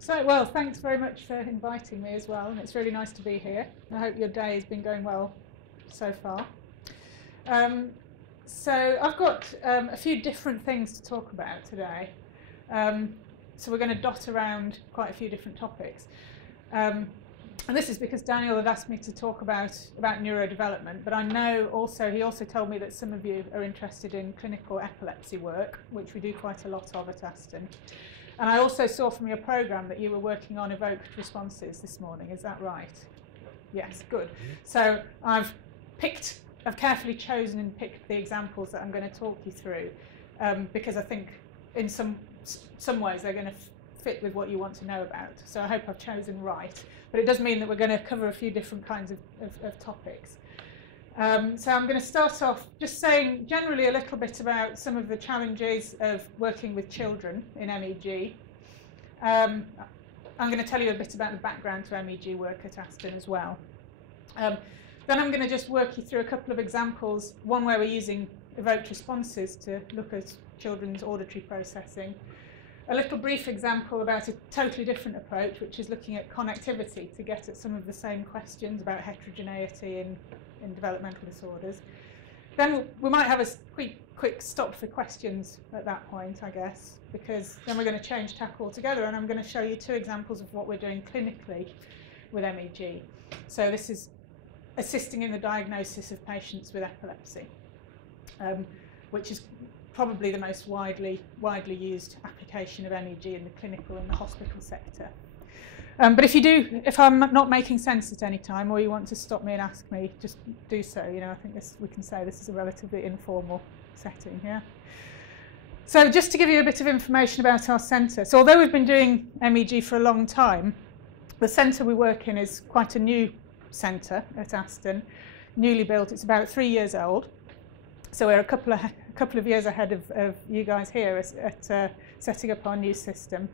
So, well, thanks very much for inviting me as well, and it's really nice to be here. I hope your day has been going well so far. So I've got a few different things to talk about today. So we're going to dot around quite a few different topics. And this is because Daniel had asked me to talk about neurodevelopment, but I know he also told me that some of you are interested in clinical epilepsy work, which we do quite a lot of at Aston. And I also saw from your programme that you were working on evoked responses this morning. Is that right? Yes, good. So I've carefully chosen and picked the examples that I'm going to talk you through, because I think in some ways they're going to fit with what you want to know about. So I hope I've chosen right. But it does mean that we're going to cover a few different kinds of topics. So I'm going to start off just saying generally a little bit about some of the challenges of working with children in MEG. I'm going to tell you a bit about the background to MEG work at Aston as well. Then I'm going to just work you through a couple of examples, one where we're using evoked responses to look at children's auditory processing. A little brief example about a totally different approach, which is looking at connectivity to get at some of the same questions about heterogeneity in developmental disorders. Then we might have a quick stop for questions at that point, I guess, because then we're going to change tack altogether, and I'm going to show you two examples of what we're doing clinically with MEG. So this is assisting in the diagnosis of patients with epilepsy, which is probably the most widely used application of MEG in the clinical and the hospital sector. But if I'm not making sense at any time, or you want to stop me and ask me, just do so. You know, I think we can say this is a relatively informal setting. Yeah. So just to give you a bit of information about our centre. So although we've been doing MEG for a long time, the centre we work in is quite a new centre at Aston, newly built. It's about 3 years old. So we're a couple of years ahead of you guys here at setting up our new system.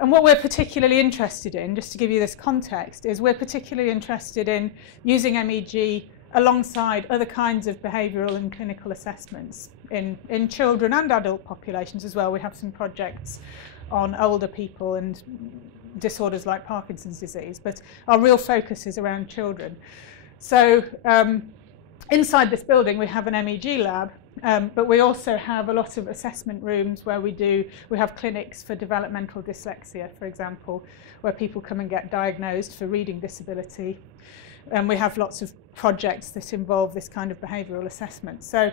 And what we're particularly interested in, just to give you this context, is we're particularly interested in using MEG alongside other kinds of behavioural and clinical assessments in children and adult populations as well. We have some projects on older people and disorders like Parkinson's disease, but our real focus is around children. So inside this building we have an MEG lab, but we also have a lot of assessment rooms where we have clinics for developmental dyslexia, for example, where people come and get diagnosed for reading disability. And we have lots of projects that involve this kind of behavioural assessment. So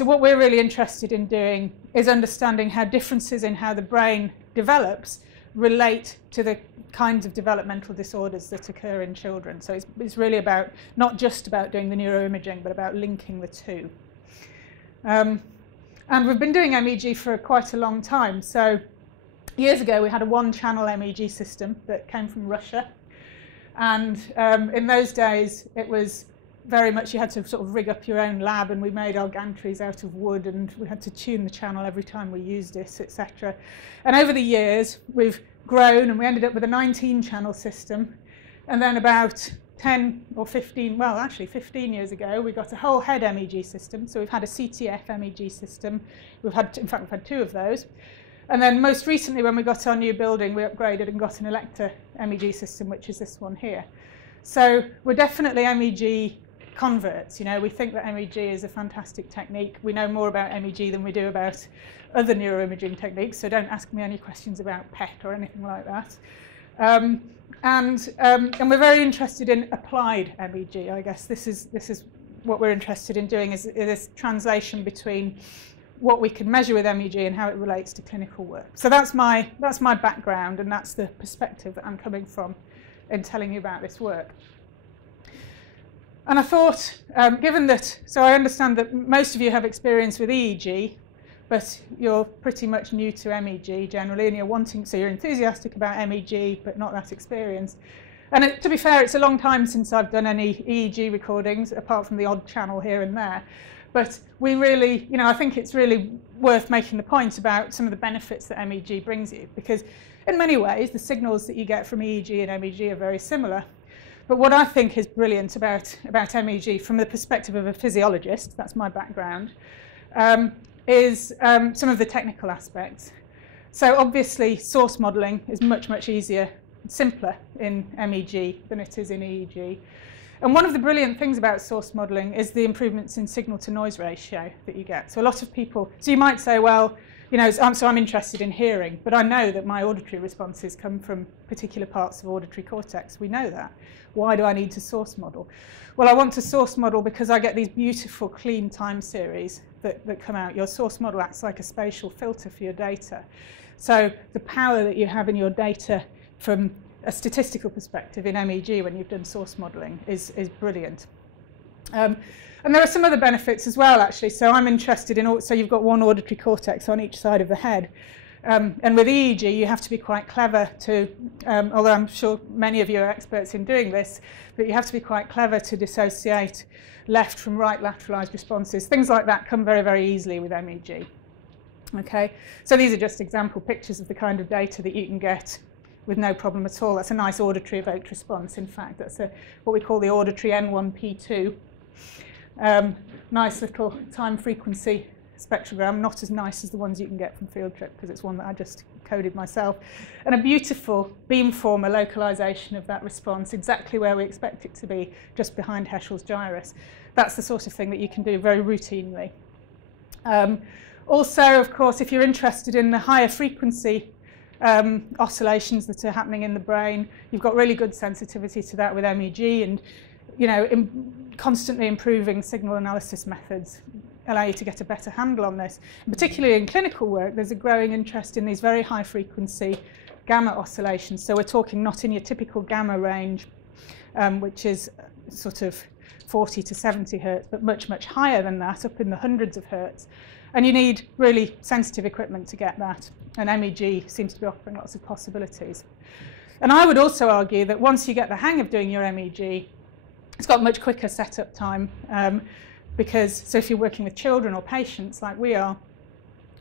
what we're really interested in doing is understanding how differences in how the brain develops relate to the kinds of developmental disorders that occur in children. So it's really about, not just about doing the neuroimaging, but about linking the two. And we've been doing MEG for quite a long time. So years ago we had a one-channel MEG system that came from Russia. And in those days it was very much, you had to sort of rig up your own lab, and we made our gantries out of wood, and we had to tune the channel every time we used it, etc. And over the years we've grown, and we ended up with a 19-channel system. And then about 10 or 15, well actually 15 years ago, we got a whole head MEG system. So we've had a CTF MEG system. In fact, we've had two of those. And then most recently, when we got our new building, we upgraded and got an Electa MEG system, which is this one here. So we're definitely MEG converts. You know, we think that MEG is a fantastic technique. We know more about MEG than we do about other neuroimaging techniques. So don't ask me any questions about PET or anything like that. And we're very interested in applied MEG. I guess this is what we're interested in doing, is this translation between what we can measure with MEG and how it relates to clinical work. So that's my background, and that's the perspective that I'm coming from in telling you about this work. And I thought, given that, so I understand that most of you have experience with EEG, but you're pretty much new to MEG generally, and so you're enthusiastic about MEG, but not that experienced. And to be fair, it's a long time since I've done any EEG recordings, apart from the odd channel here and there. But we really, I think it's really worth making the point about some of the benefits that MEG brings you, because in many ways, the signals that you get from EEG and MEG are very similar. But what I think is brilliant about MEG from the perspective of a physiologist, that's my background, is some of the technical aspects. So obviously source modelling is much, much easier, simpler in MEG than it is in EEG. And one of the brilliant things about source modelling is the improvements in signal-to-noise ratio that you get. So a lot of people, so you might say, well, you know, so I'm interested in hearing, but I know that my auditory responses come from particular parts of auditory cortex. We know that. Why do I need to source model? Well, I want to source model because I get these beautiful clean time series that come out. Your source model acts like a spatial filter for your data. So the power that you have in your data from a statistical perspective in MEG when you've done source modelling is brilliant. And there are some other benefits as well, actually. So I'm interested in, so you've got one auditory cortex on each side of the head. And with EEG, you have to be quite clever to, although I'm sure many of you are experts in doing this, but you have to be quite clever to dissociate left from right lateralized responses. Things like that come very, very easily with MEG. Okay, so these are just example pictures of the kind of data that you can get with no problem at all. That's a nice auditory evoked response, in fact. That's what we call the auditory N1P2. Nice little time frequency spectrogram, not as nice as the ones you can get from Field Trip, because it's one that I just coded myself. And a beautiful beamformer localization of that response, exactly where we expect it to be, just behind Heschel's gyrus. That's the sort of thing that you can do very routinely. Also, of course, if you're interested in the higher frequency oscillations that are happening in the brain, you've got really good sensitivity to that with MEG, and you know, constantly improving signal analysis methods allow you to get a better handle on this. And particularly in clinical work, there's a growing interest in these very high frequency gamma oscillations. So we're talking not in your typical gamma range, which is sort of 40 to 70 hertz, but much, much higher than that, up in the hundreds of hertz. And you need really sensitive equipment to get that. And MEG seems to be offering lots of possibilities. And I would also argue that once you get the hang of doing your MEG, it's got much quicker setup time, because so if you're working with children or patients like we are,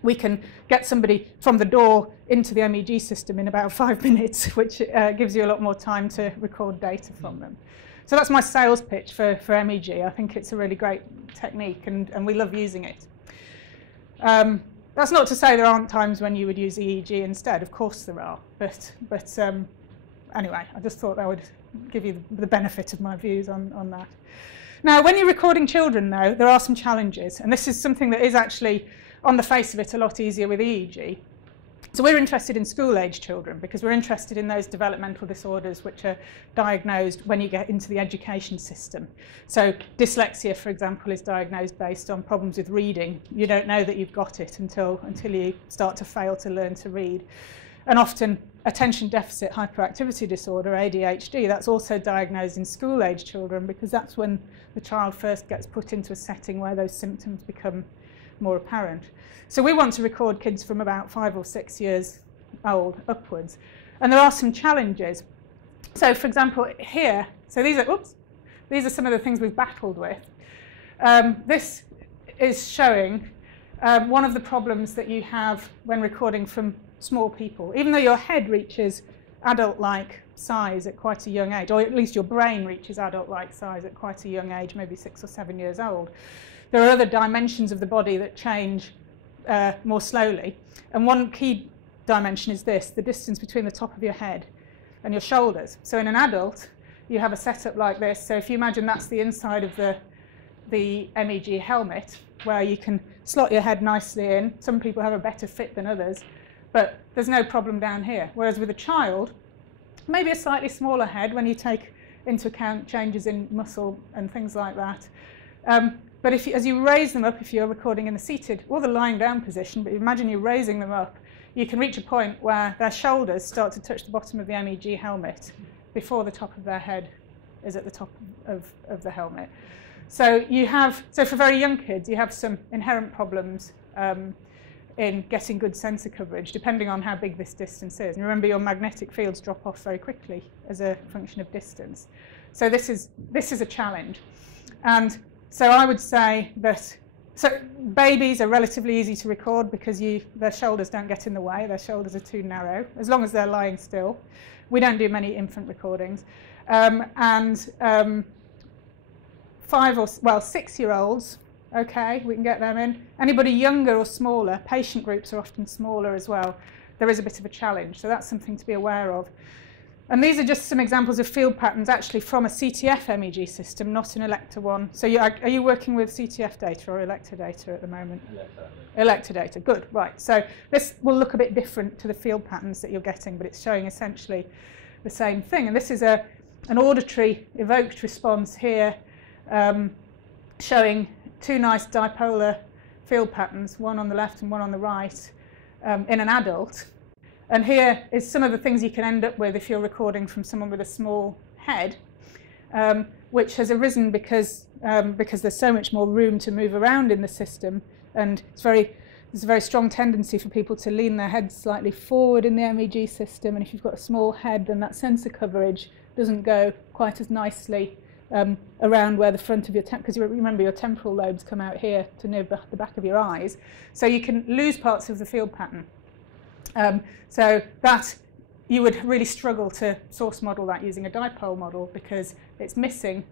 we can get somebody from the door into the MEG system in about 5 minutes, which gives you a lot more time to record data from them. So that's my sales pitch for MEG. I think it's a really great technique, and we love using it. That's not to say there aren't times when you would use EEG instead. Of course there are. But anyway, I just thought that would give you the benefit of my views on that. Now, when you're recording children, though, there are some challenges. And this is something that is actually, on the face of it, a lot easier with EEG. So we're interested in school-age children because we're interested in those developmental disorders which are diagnosed when you get into the education system. So dyslexia, for example, is diagnosed based on problems with reading. You don't know that you've got it until you start to fail to learn to read. And often attention deficit hyperactivity disorder, ADHD, that's also diagnosed in school-age children because that's when the child first gets put into a setting where those symptoms become more apparent. So we want to record kids from about 5 or 6 years old upwards. And there are some challenges. So for example, here, so these are some of the things we've battled with. This is showing one of the problems that you have when recording from small people. Even though your head reaches adult-like size at quite a young age, or at least your brain reaches adult-like size at quite a young age, maybe 6 or 7 years old, there are other dimensions of the body that change more slowly. And one key dimension is this, the distance between the top of your head and your shoulders. So in an adult, you have a setup like this. So if you imagine that's the inside of the MEG helmet, where you can slot your head nicely in. Some people have a better fit than others, but there's no problem down here. Whereas with a child, maybe a slightly smaller head when you take into account changes in muscle and things like that. But as you raise them up, if you're recording in the seated or the lying down position, but imagine you're raising them up, you can reach a point where their shoulders start to touch the bottom of the MEG helmet before the top of their head is at the top of the helmet. So for very young kids, you have some inherent problems in getting good sensor coverage, depending on how big this distance is. And remember, your magnetic fields drop off very quickly as a function of distance. So this is a challenge. And so I would say that babies are relatively easy to record because their shoulders don't get in the way. Their shoulders are too narrow, as long as they're lying still. We don't do many infant recordings. 6-year-olds, okay, we can get them in. Anybody younger or smaller, patient groups are often smaller as well. there is a bit of a challenge. So that's something to be aware of. And these are just some examples of field patterns actually from a CTF MEG system, not an Electa one. So are you working with CTF data or Electa data at the moment? Electa data, good, right. So this will look a bit different to the field patterns that you're getting, but it's showing essentially the same thing. And this is an auditory evoked response here, showing two nice dipolar field patterns, one on the left and one on the right, in an adult. And here is some of the things you can end up with if you're recording from someone with a small head, which has arisen because there's so much more room to move around in the system, and there's a very strong tendency for people to lean their heads slightly forward in the MEG system, and if you've got a small head, then that sensor coverage doesn't go quite as nicely around where the front of your because you remember your temporal lobes come out here to near the back of your eyes, so you can lose parts of the field pattern. So that you would really struggle to source model that using a dipole model because it's missing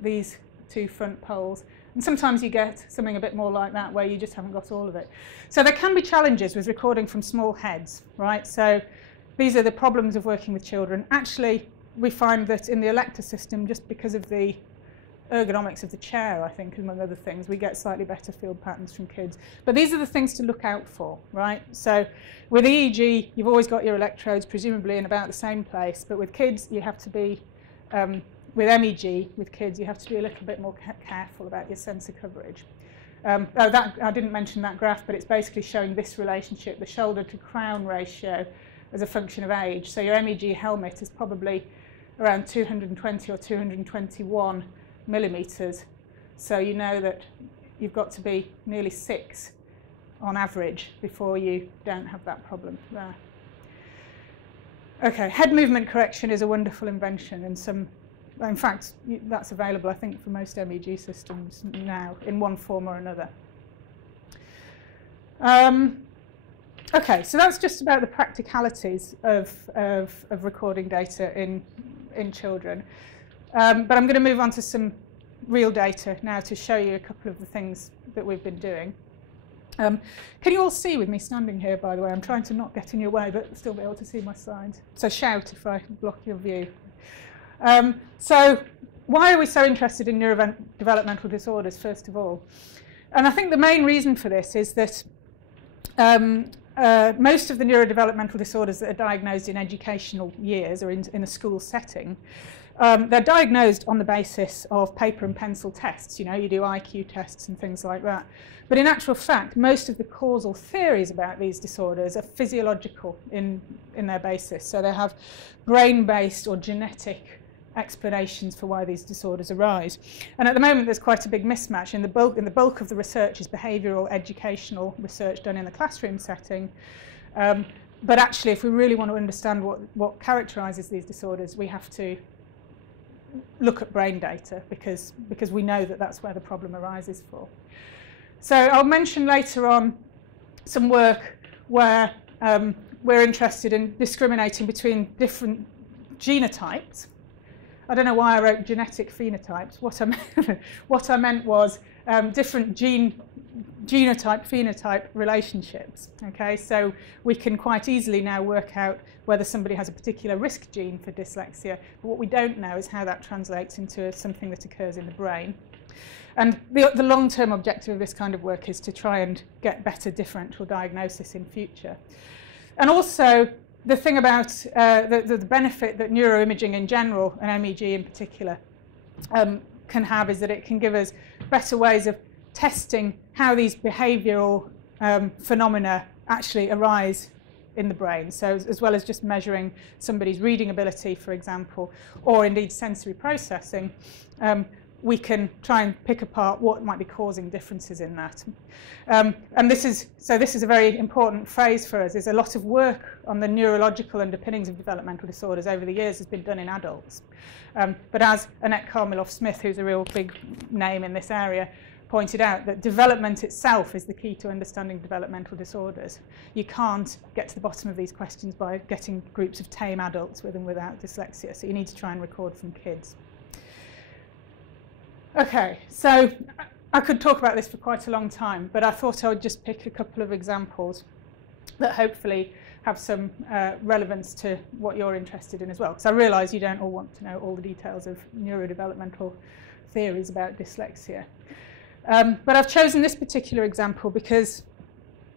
these two front poles. And sometimes you get something a bit more like that where you just haven't got all of it. So there can be challenges with recording from small heads, right? So these are the problems of working with children. Actually, we find that in the Electa system, just because of the ergonomics of the chair, I think, among other things, we get slightly better field patterns from kids. But these are the things to look out for, right? So with EEG, you've always got your electrodes presumably in about the same place, but with kids, you have to be, with MEG, with kids, you have to be a little bit more careful about your sensor coverage. I didn't mention that graph, but it's basically showing this relationship, the shoulder to crown ratio, as a function of age. So your MEG helmet is probably around 220 or 221 millimeters, so you know that you've got to be nearly 6 on average before you don't have that problem there. Okay, head movement correction is a wonderful invention, and in fact, that's available, I think, for most MEG systems now in one form or another. Okay, so that's just about the practicalities of recording data in children. But I'm going to move on to some real data now to show you a couple of the things that we've been doing. Can you all see with me standing here, by the way? I'm trying to not get in your way, but still be able to see my slides. So shout if I block your view. So why are we so interested in neurodevelopmental disorders, first of all? And I think the main reason for this is that most of the neurodevelopmental disorders that are diagnosed in educational years or in a school setting, they're diagnosed on the basis of paper and pencil tests. You know, you do IQ tests and things like that. But in actual fact, most of the causal theories about these disorders are physiological in their basis. So they have brain-based or genetic explanations for why these disorders arise. And at the moment, there's quite a big mismatch. In the bulk of the research is behavioural educational research done in the classroom setting. But actually, if we really want to understand what characterises these disorders, we have to look at brain data because we know that that's where the problem arises for. So I'll mention later on some work where we're interested in discriminating between different genotypes. I don't know why I wrote genetic phenotypes. What I meant was different genotype-phenotype relationships. Okay, so we can quite easily now work out whether somebody has a particular risk gene for dyslexia, but what we don't know is how that translates into something that occurs in the brain. And the long-term objective of this kind of work is to try and get better differential diagnosis in future. And also, the thing about the benefit that neuroimaging in general, and MEG in particular, can have is that it can give us better ways of testing how these behavioural phenomena actually arise in the brain. So as well as just measuring somebody's reading ability, for example, or indeed sensory processing, we can try and pick apart what might be causing differences in that. And this is a very important phase for us. There's a lot of work on the neurological underpinnings of developmental disorders over the years has been done in adults. But as Annette Karmiloff-Smith, who's a real big name in this area, pointed out, that development itself is the key to understanding developmental disorders. You can't get to the bottom of these questions by getting groups of tame adults with and without dyslexia, so you need to try and record from kids. Okay, so I could talk about this for quite a long time, but I thought I would just pick a couple of examples that hopefully have some relevance to what you're interested in as well. Because I realise you don't all want to know all the details of neurodevelopmental theories about dyslexia. But I've chosen this particular example because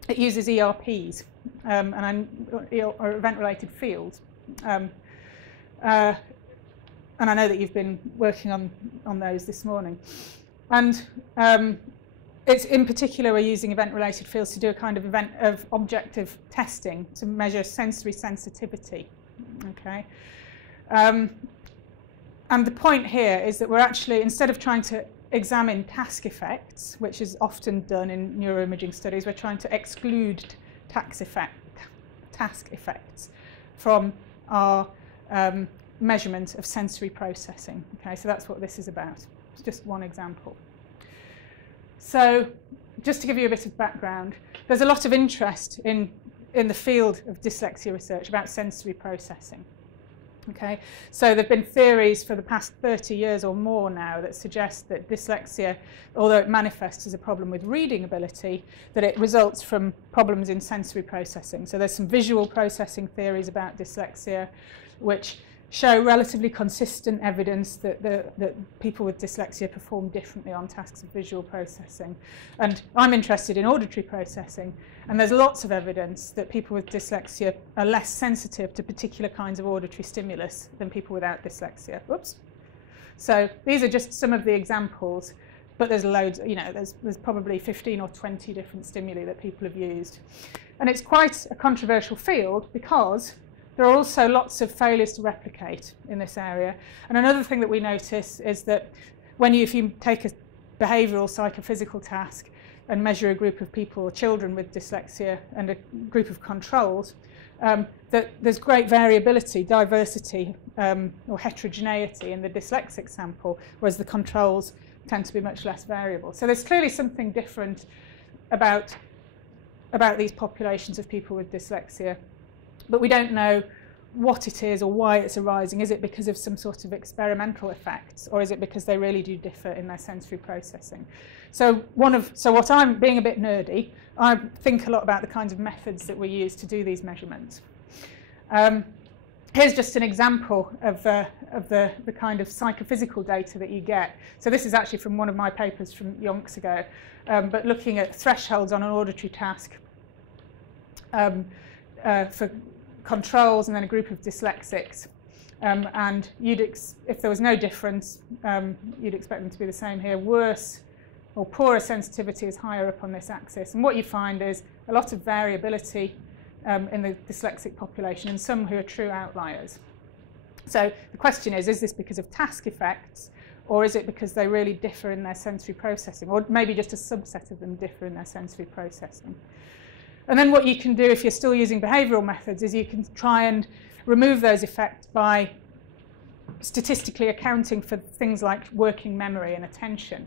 it uses ERPs or event-related fields. And I know that you've been working on those this morning. And it's in particular we're using event-related fields to do a kind of objective testing to measure sensory sensitivity. Okay. And the point here is that we're actually, instead of trying to examine task effects, which is often done in neuroimaging studies, we're trying to exclude task effects from our measurement of sensory processing. Okay, so that's what this is about. It's just one example. So just to give you a bit of background, there's a lot of interest in the field of dyslexia research about sensory processing. Okay, so there have been theories for the past 30 years or more now that suggest that dyslexia, although it manifests as a problem with reading ability, that it results from problems in sensory processing. So there's some visual processing theories about dyslexia which show relatively consistent evidence that people with dyslexia perform differently on tasks of visual processing. And I'm interested in auditory processing, and there's lots of evidence that people with dyslexia are less sensitive to particular kinds of auditory stimulus than people without dyslexia. Oops. So these are just some of the examples, but there's loads, you know, there's probably 15 or 20 different stimuli that people have used. And it's quite a controversial field because there are also lots of failures to replicate in this area. And another thing that we notice is that if you take a behavioural psychophysical task and measure a group of people or children with dyslexia and a group of controls, that there's great variability, diversity or heterogeneity in the dyslexic sample, whereas the controls tend to be much less variable. So there's clearly something different about these populations of people with dyslexia. But we don't know what it is or why it's arising. Is it because of some sort of experimental effects, or is it because they really do differ in their sensory processing? So what I'm being a bit nerdy, I think a lot about the kinds of methods that we use to do these measurements. Here's just an example of the kind of psychophysical data that you get. So this is actually from one of my papers from yonks ago, but looking at thresholds on an auditory task for controls and then a group of dyslexics. And if there was no difference, you'd expect them to be the same here. Worse or poorer sensitivity is higher up on this axis. And what you find is a lot of variability in the dyslexic population and some who are true outliers. So the question is this because of task effects, or is it because they really differ in their sensory processing, or maybe just a subset of them differ in their sensory processing? And then what you can do if you're still using behavioural methods is you can try and remove those effects by statistically accounting for things like working memory and attention.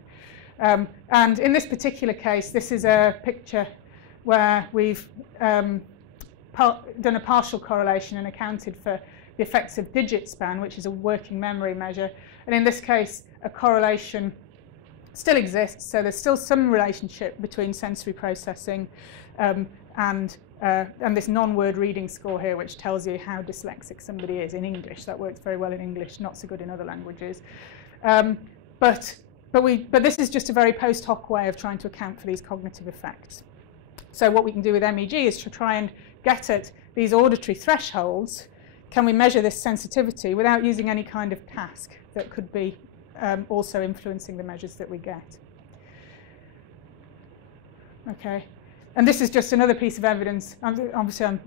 And in this particular case, this is a picture where we've done a partial correlation and accounted for the effects of digit span, which is a working memory measure. And in this case, a correlation still exists, so there's still some relationship between sensory processing and this non-word reading score here, which tells you how dyslexic somebody is in English. That works very well in English, not so good in other languages. But this is just a very post hoc way of trying to account for these cognitive effects. So what we can do with MEG is to try and get at these auditory thresholds. Can we measure this sensitivity without using any kind of task that could be also influencing the measures that we get? Okay. And this is just another piece of evidence. Obviously,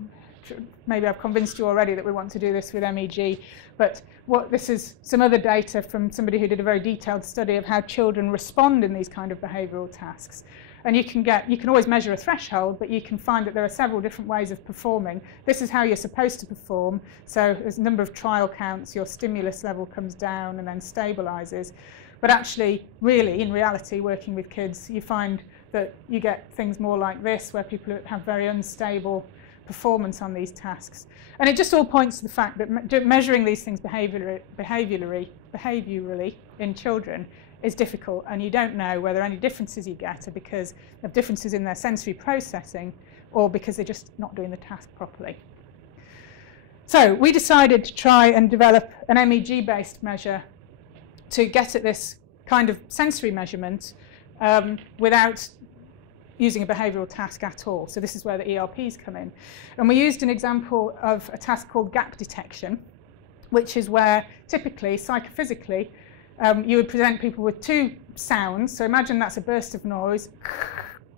maybe I've convinced you already that we want to do this with MEG, but this is some other data from somebody who did a very detailed study of how children respond in these kind of behavioural tasks. And you can always measure a threshold, but you can find that there are several different ways of performing. This is how you're supposed to perform. So as a number of trial counts, your stimulus level comes down and then stabilises. But actually, really, in reality, working with kids, you find that you get things more like this, where people have very unstable performance on these tasks. And it just all points to the fact that measuring these things behaviourally in children is difficult, and you don't know whether any differences you get are because of differences in their sensory processing or because they're just not doing the task properly. So we decided to try and develop an MEG-based measure to get at this kind of sensory measurement without using a behavioural task at all. So this is where the ERPs come in. And we used an example of a task called gap detection, which is where typically, psychophysically, you would present people with two sounds. So imagine that's a burst of noise,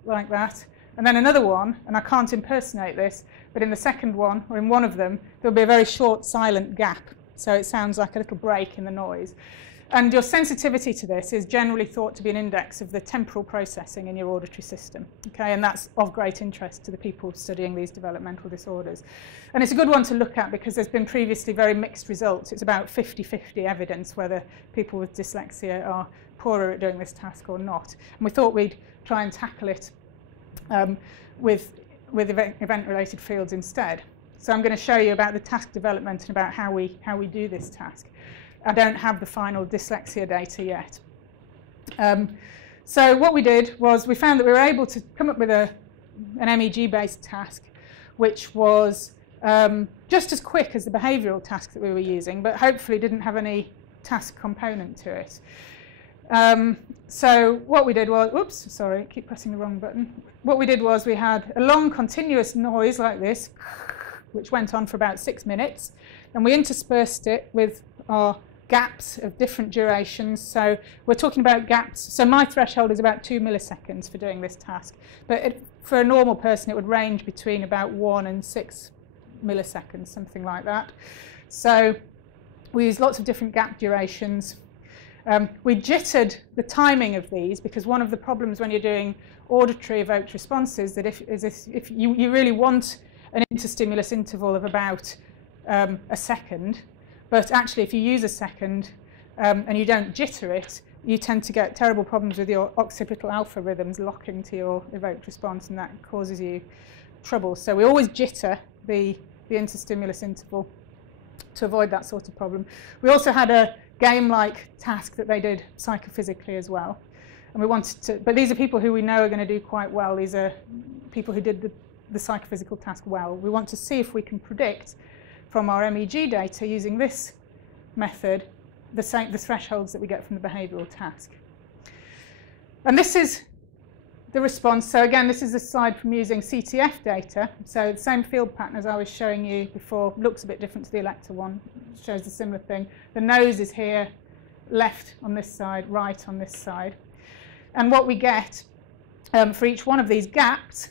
like that, and then another one, and I can't impersonate this, but in the second one, or in one of them, there'll be a very short silent gap. So it sounds like a little break in the noise. And your sensitivity to this is generally thought to be an index of the temporal processing in your auditory system. Okay, and that's of great interest to the people studying these developmental disorders. And it's a good one to look at because there's been previously very mixed results. It's about 50-50 evidence whether people with dyslexia are poorer at doing this task or not. And we thought we'd try and tackle it with event-related fields instead. So I'm going to show you about the task development and about how we do this task. I don't have the final dyslexia data yet. So what we did was we found that we were able to come up with an MEG-based task, which was just as quick as the behavioural task that we were using, but hopefully didn't have any task component to it. So what we did was, oops, sorry, keep pressing the wrong button. What we did was we had a long continuous noise like this, which went on for about 6 minutes, and we interspersed it with our gaps of different durations. So we're talking about gaps. So my threshold is about 2 milliseconds for doing this task. But for a normal person, it would range between about 1 and 6 milliseconds, something like that. So we used lots of different gap durations. We jittered the timing of these because one of the problems when you're doing auditory evoked responses that if you really want an interstimulus interval of about a second, but actually if you use a second and you don't jitter it, you tend to get terrible problems with your occipital alpha rhythms locking to your evoked response, and that causes you trouble. So we always jitter the interstimulus interval to avoid that sort of problem. We also had a game-like task that they did psychophysically as well. And we wanted to, but these are people who we know are going to do quite well. These are people who did the psychophysical task well. We want to see if we can predict from our MEG data using this method the thresholds that we get from the behavioural task. And this is the response. So again, this is a slide from using CTF data. So the same field pattern as I was showing you before, looks a bit different to the Elector one, shows a similar thing. The nose is here, left on this side, right on this side. And what we get for each one of these gaps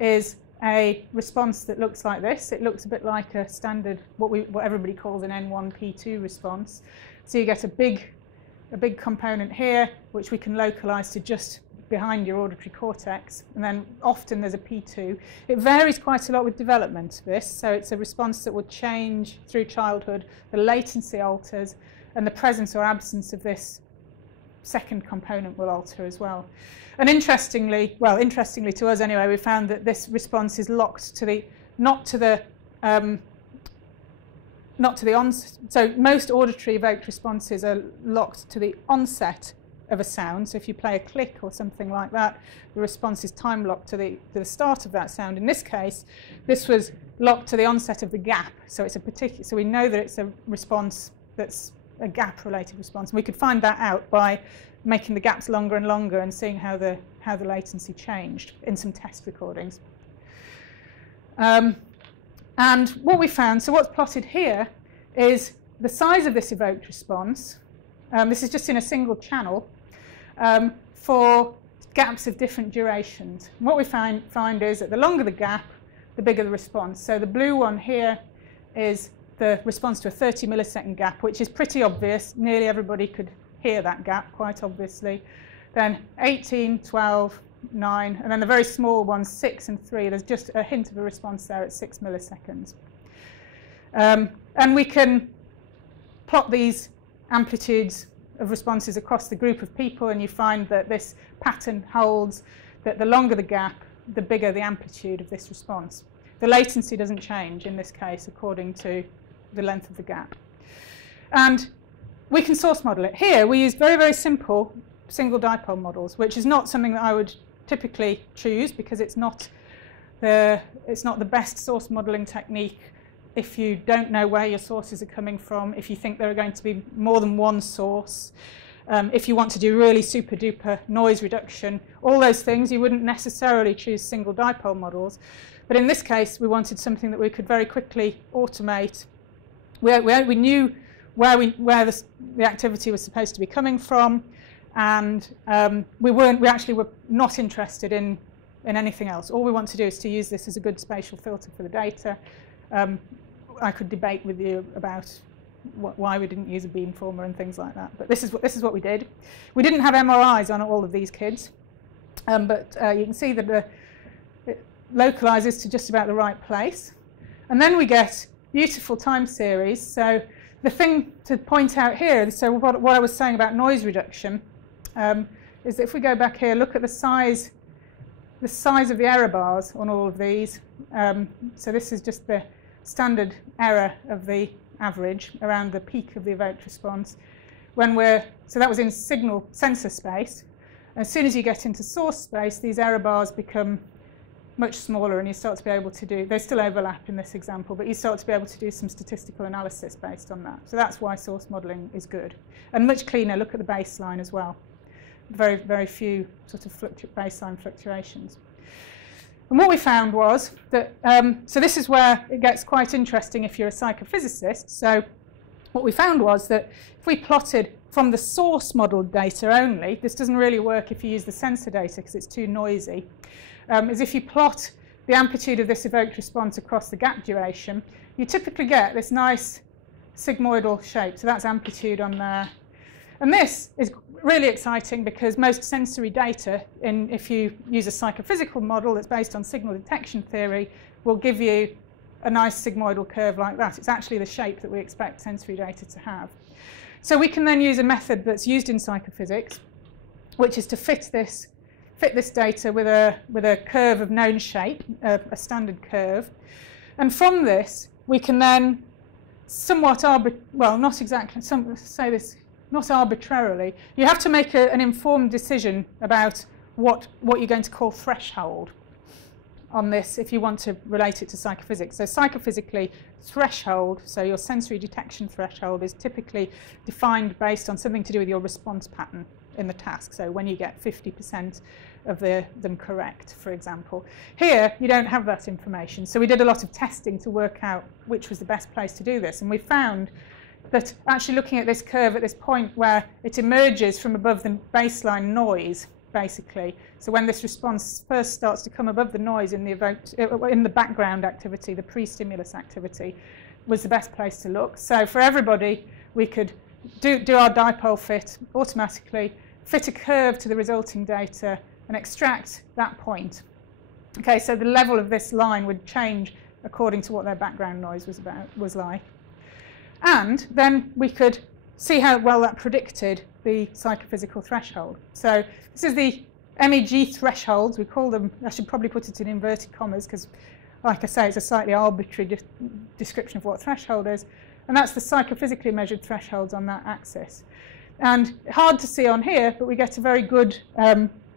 is a response that looks like this. It looks a bit like a standard, what everybody calls an N1P2 response. So you get a big component here, which we can localize to just behind your auditory cortex, and then often there's a P2. It varies quite a lot with development, this, so it's a response that will change through childhood. The latency alters, and the presence or absence of this second component will alter as well. And interestingly to us anyway, we found that this response is locked to the not to the onset. So most auditory evoked responses are locked to the onset of a sound. So if you play a click or something like that, the response is time locked to the start of that sound. In this case, this was locked to the onset of the gap. So it's a particular. So we know that it's a response that's a gap-related response. And we could find that out by making the gaps longer and longer and seeing how the latency changed in some test recordings. And what we found, so what's plotted here is the size of this evoked response. This is just in a single channel for gaps of different durations. And what we find is that the longer the gap, the bigger the response. So the blue one here is the response to a 30 millisecond gap, which is pretty obvious. Nearly everybody could hear that gap, quite obviously. Then 18, 12, 9, and then the very small ones, 6 and 3. There's just a hint of a response there at 6 milliseconds. And we can plot these amplitudes of responses across the group of people, and you find that this pattern holds, that the longer the gap, the bigger the amplitude of this response. The latency doesn't change in this case according to the length of the gap. And we can source model it. Here we use very, very simple single dipole models, which is not something that I would typically choose because it's not it's not the best source modelling technique if you don't know where your sources are coming from, if you think there are going to be more than one source, if you want to do really super duper noise reduction, all those things, you wouldn't necessarily choose single dipole models. But in this case, we wanted something that we could very quickly automate. We knew where the activity was supposed to be coming from, and we actually were not interested in anything else. All we want to do is to use this as a good spatial filter for the data. I could debate with you about why we didn't use a beamformer and things like that, but this is what we did. We didn't have MRIs on all of these kids, but you can see that it localizes to just about the right place. And then we get beautiful time series. So the thing to point out here, so what I was saying about noise reduction, is that if we go back here, look at the size of the error bars on all of these. So this is just the standard error of the average around the peak of the evoked response. So that was in signal sensor space. As soon as you get into source space, these error bars become much smaller, and you start to be able to do, they still overlap in this example, but you start to be able to do some statistical analysis based on that. So that's why source modelling is good. And much cleaner, look at the baseline as well. Very, very few sort of baseline fluctuations. And what we found was that, so this is where it gets quite interesting if you're a psychophysicist. So what we found was that if we plotted from the source modelled data only, this doesn't really work if you use the sensor data because it's too noisy, is if you plot the amplitude of this evoked response across the gap duration, you typically get this nice sigmoidal shape. So that's amplitude on there. And this is really exciting because most sensory data, if you use a psychophysical model that's based on signal detection theory, will give you a nice sigmoidal curve like that. It's actually the shape that we expect sensory data to have. So we can then use a method that's used in psychophysics, which is to fit this data with a curve of known shape, a standard curve. And from this, we can then somewhat not exactly, say this, not arbitrarily. You have to make an informed decision about what you're going to call threshold on this if you want to relate it to psychophysics. So psychophysically, threshold, so your sensory detection threshold, is typically defined based on something to do with your response pattern in the task. So when you get 50% of them correct, for example. Here, you don't have that information. So we did a lot of testing to work out which was the best place to do this. And we found that actually looking at this curve at this point where it emerges from above the baseline noise, basically. So when this response first starts to come above the noise in the background activity, the pre-stimulus activity, was the best place to look. So for everybody, we could do our dipole fit automatically, fit a curve to the resulting data, and extract that point. Okay, so the level of this line would change according to what their background noise was like. And then we could see how well that predicted the psychophysical threshold. So this is the MEG thresholds. We call them, I should probably put it in inverted commas because, like I say, it's a slightly arbitrary description of what threshold is. And that's the psychophysically measured thresholds on that axis. And hard to see on here, but we get a very good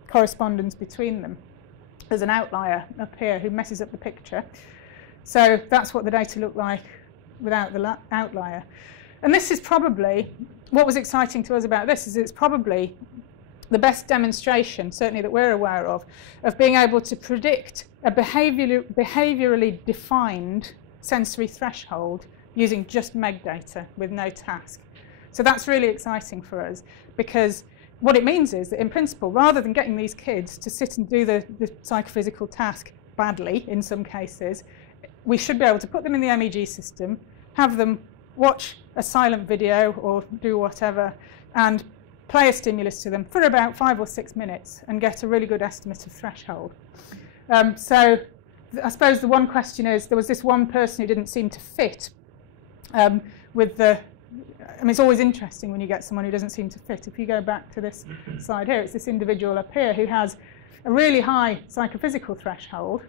correspondence between them. There's an outlier up here who messes up the picture. So that's what the data look like without the outlier. And this is probably, what was exciting to us about this is it's probably the best demonstration, certainly that we're aware of being able to predict a behaviourally defined sensory threshold using just MEG data with no task. So that's really exciting for us because what it means is that in principle, rather than getting these kids to sit and do the psychophysical task badly in some cases, we should be able to put them in the MEG system, have them watch a silent video or do whatever, and play a stimulus to them for about 5 or 6 minutes and get a really good estimate of threshold. So I suppose the one question is, there was this one person who didn't seem to fit with the, I mean, it's always interesting when you get someone who doesn't seem to fit. If you go back to this slide here, it's this individual up here who has a really high psychophysical threshold,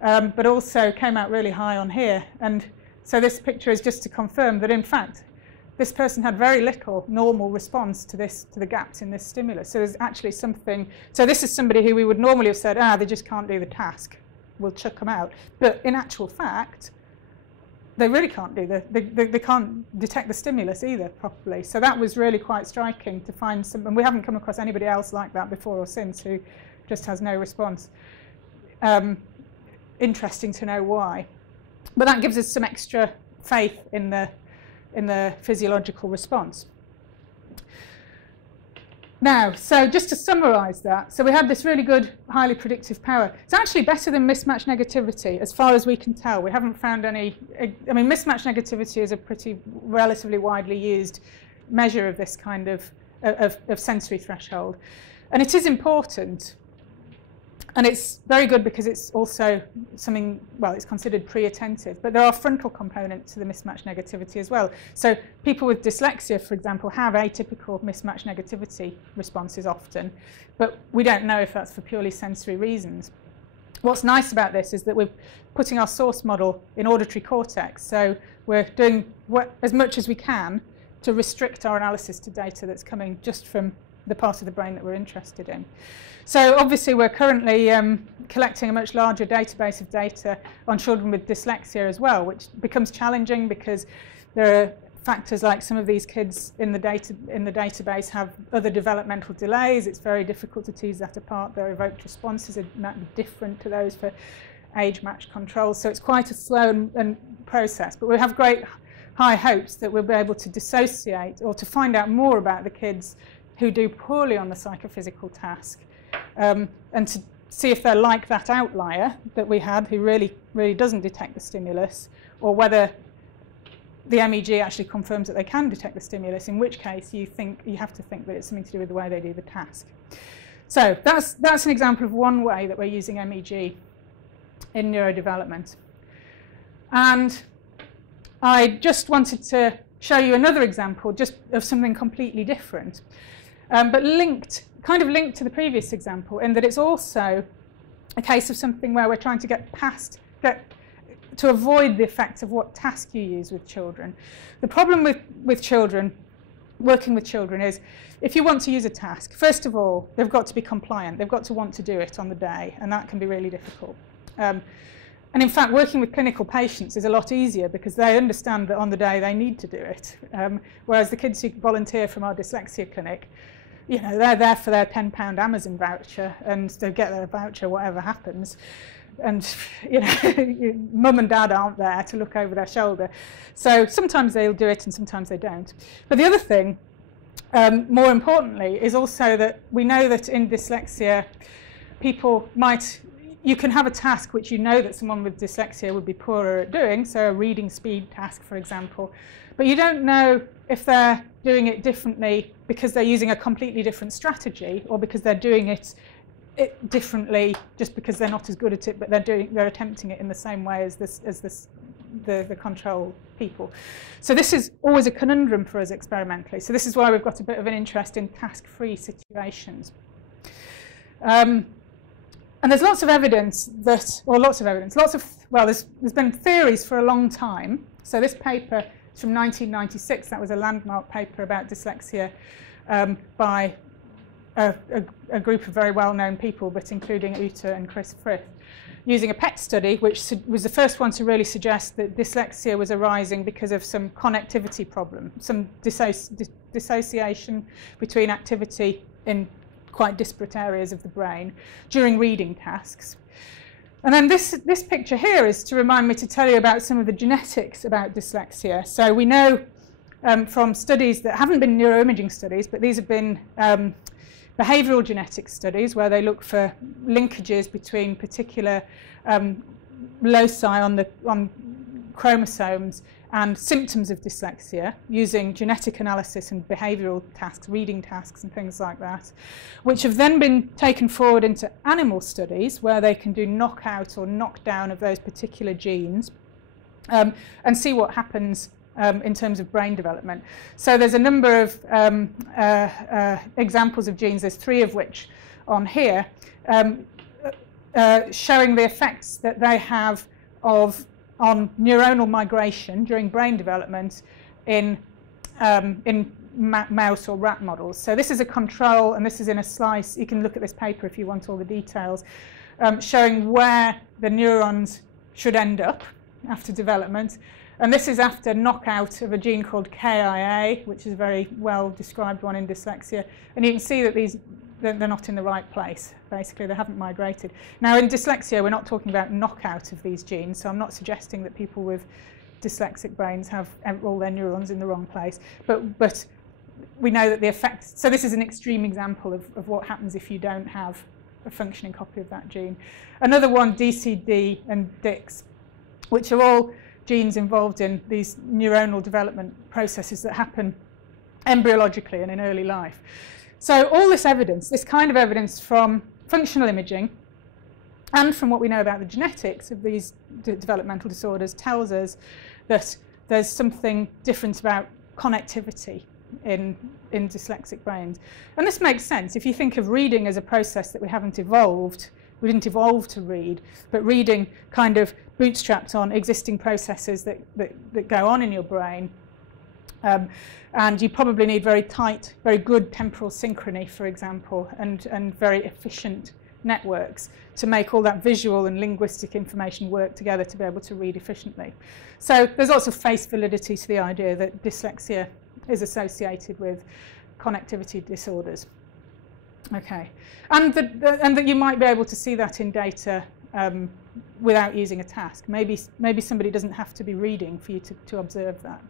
but also came out really high on here. And so this picture is just to confirm that, in fact, this person had very little normal response to the gaps in this stimulus. So there's actually something, so this is somebody who we would normally have said, they just can't do the task. we'll chuck them out. But in actual fact, they really can't do they can't detect the stimulus either properly. So that was really quite striking to find some, and we haven't come across anybody else like that before or since who just has no response. Interesting to know why. But that gives us some extra faith in the physiological response. Now, so just to summarise that, so we had this really good, highly predictive power. It's actually better than mismatch negativity, as far as we can tell. We haven't found any, I mean, mismatch negativity is a pretty relatively widely used measure of this kind of sensory threshold. And it is important. And it's very good because it's also something, well, it's considered pre-attentive, but there are frontal components to the mismatch negativity as well. So people with dyslexia, for example, have atypical mismatch negativity responses often, but we don't know if that's for purely sensory reasons. What's nice about this is that we're putting our source model in auditory cortex, so we're doing as much as we can to restrict our analysis to data that's coming just from the part of the brain that we're interested in. So obviously we're currently collecting a much larger database of data on children with dyslexia as well, which becomes challenging because there are factors like some of these kids in the database have other developmental delays. It's very difficult to tease that apart. Their evoked responses might be different to those for age-matched controls. So it's quite a slow process, but we have great high hopes that we'll be able to dissociate or to find out more about the kids who do poorly on the psychophysical task, and to see if they're like that outlier that we had who really doesn't detect the stimulus, or whether the MEG actually confirms that they can detect the stimulus, in which case you have to think that it's something to do with the way they do the task. So that's an example of one way that we're using MEG in neurodevelopment. And I just wanted to show you another example just of something completely different. But kind of linked to the previous example, in that it's also a case of something where we're trying to get to avoid the effects of what task you use with children. The problem with children, working with children, is if you want to use a task, first of all, they've got to be compliant. They've got to want to do it on the day, and that can be really difficult. And in fact, working with clinical patients is a lot easier because they understand that on the day they need to do it. Whereas the kids who volunteer from our dyslexia clinic, you know, they're there for their £10 Amazon voucher, and they get their voucher whatever happens. And, you know, mum and dad aren't there to look over their shoulder. So sometimes they'll do it and sometimes they don't. But the other thing, more importantly, is also that we know that in dyslexia, you can have a task which you know that someone with dyslexia would be poorer at doing, so a reading speed task, for example, but you don't know if they're doing it differently because they're using a completely different strategy, or because they're doing it differently just because they're not as good at it, but they're attempting it in the same way as the control people. So this is always a conundrum for us experimentally. So this is why we've got a bit of an interest in task-free situations. And there's lots of evidence that, well, there's been theories for a long time. So this paper is from 1996. That was a landmark paper about dyslexia by a group of very well-known people, but including Uta and Chris Frith, using a PET study, which was the first one to really suggest that dyslexia was arising because of some connectivity problem, some dissociation between activity in quite disparate areas of the brain during reading tasks. And then this picture here is to remind me to tell you about some of the genetics about dyslexia. So we know from studies that haven't been neuroimaging studies, but these have been behavioural genetics studies where they look for linkages between particular loci on chromosomes and symptoms of dyslexia using genetic analysis and behavioural tasks, reading tasks and things like that, which have then been taken forward into animal studies where they can do knockout or knockdown of those particular genes and see what happens in terms of brain development. So there's a number of examples of genes, there's 3 of which on here, showing the effects that they have on neuronal migration during brain development in mouse or rat models. So this is a control, and this is in a slice. You can look at this paper if you want all the details. showing where the neurons should end up after development. And this is after knockout of a gene called KIA, which is a very well described one in dyslexia. And you can see that they're not in the right place. Basically, they haven't migrated. Now, in dyslexia, we're not talking about knockout of these genes, so I'm not suggesting that people with dyslexic brains have all their neurons in the wrong place. But we know that the effect, so this is an extreme example of what happens if you don't have a functioning copy of that gene. Another one, DCD and DIX, which are all genes involved in these neuronal development processes that happen embryologically and in early life. So all this evidence, this kind of evidence from functional imaging and from what we know about the genetics of these developmental disorders, tells us that there's something different about connectivity in dyslexic brains. And this makes sense. If you think of reading as a process that we didn't evolve to read, but reading kind of bootstrapped on existing processes that go on in your brain. And you probably need very tight, very good temporal synchrony, for example, and very efficient networks to make all that visual and linguistic information work together to be able to read efficiently. So there's lots of face validity to the idea that dyslexia is associated with connectivity disorders. Okay, and that you might be able to see that in data without using a task. Maybe somebody doesn't have to be reading for you to observe that.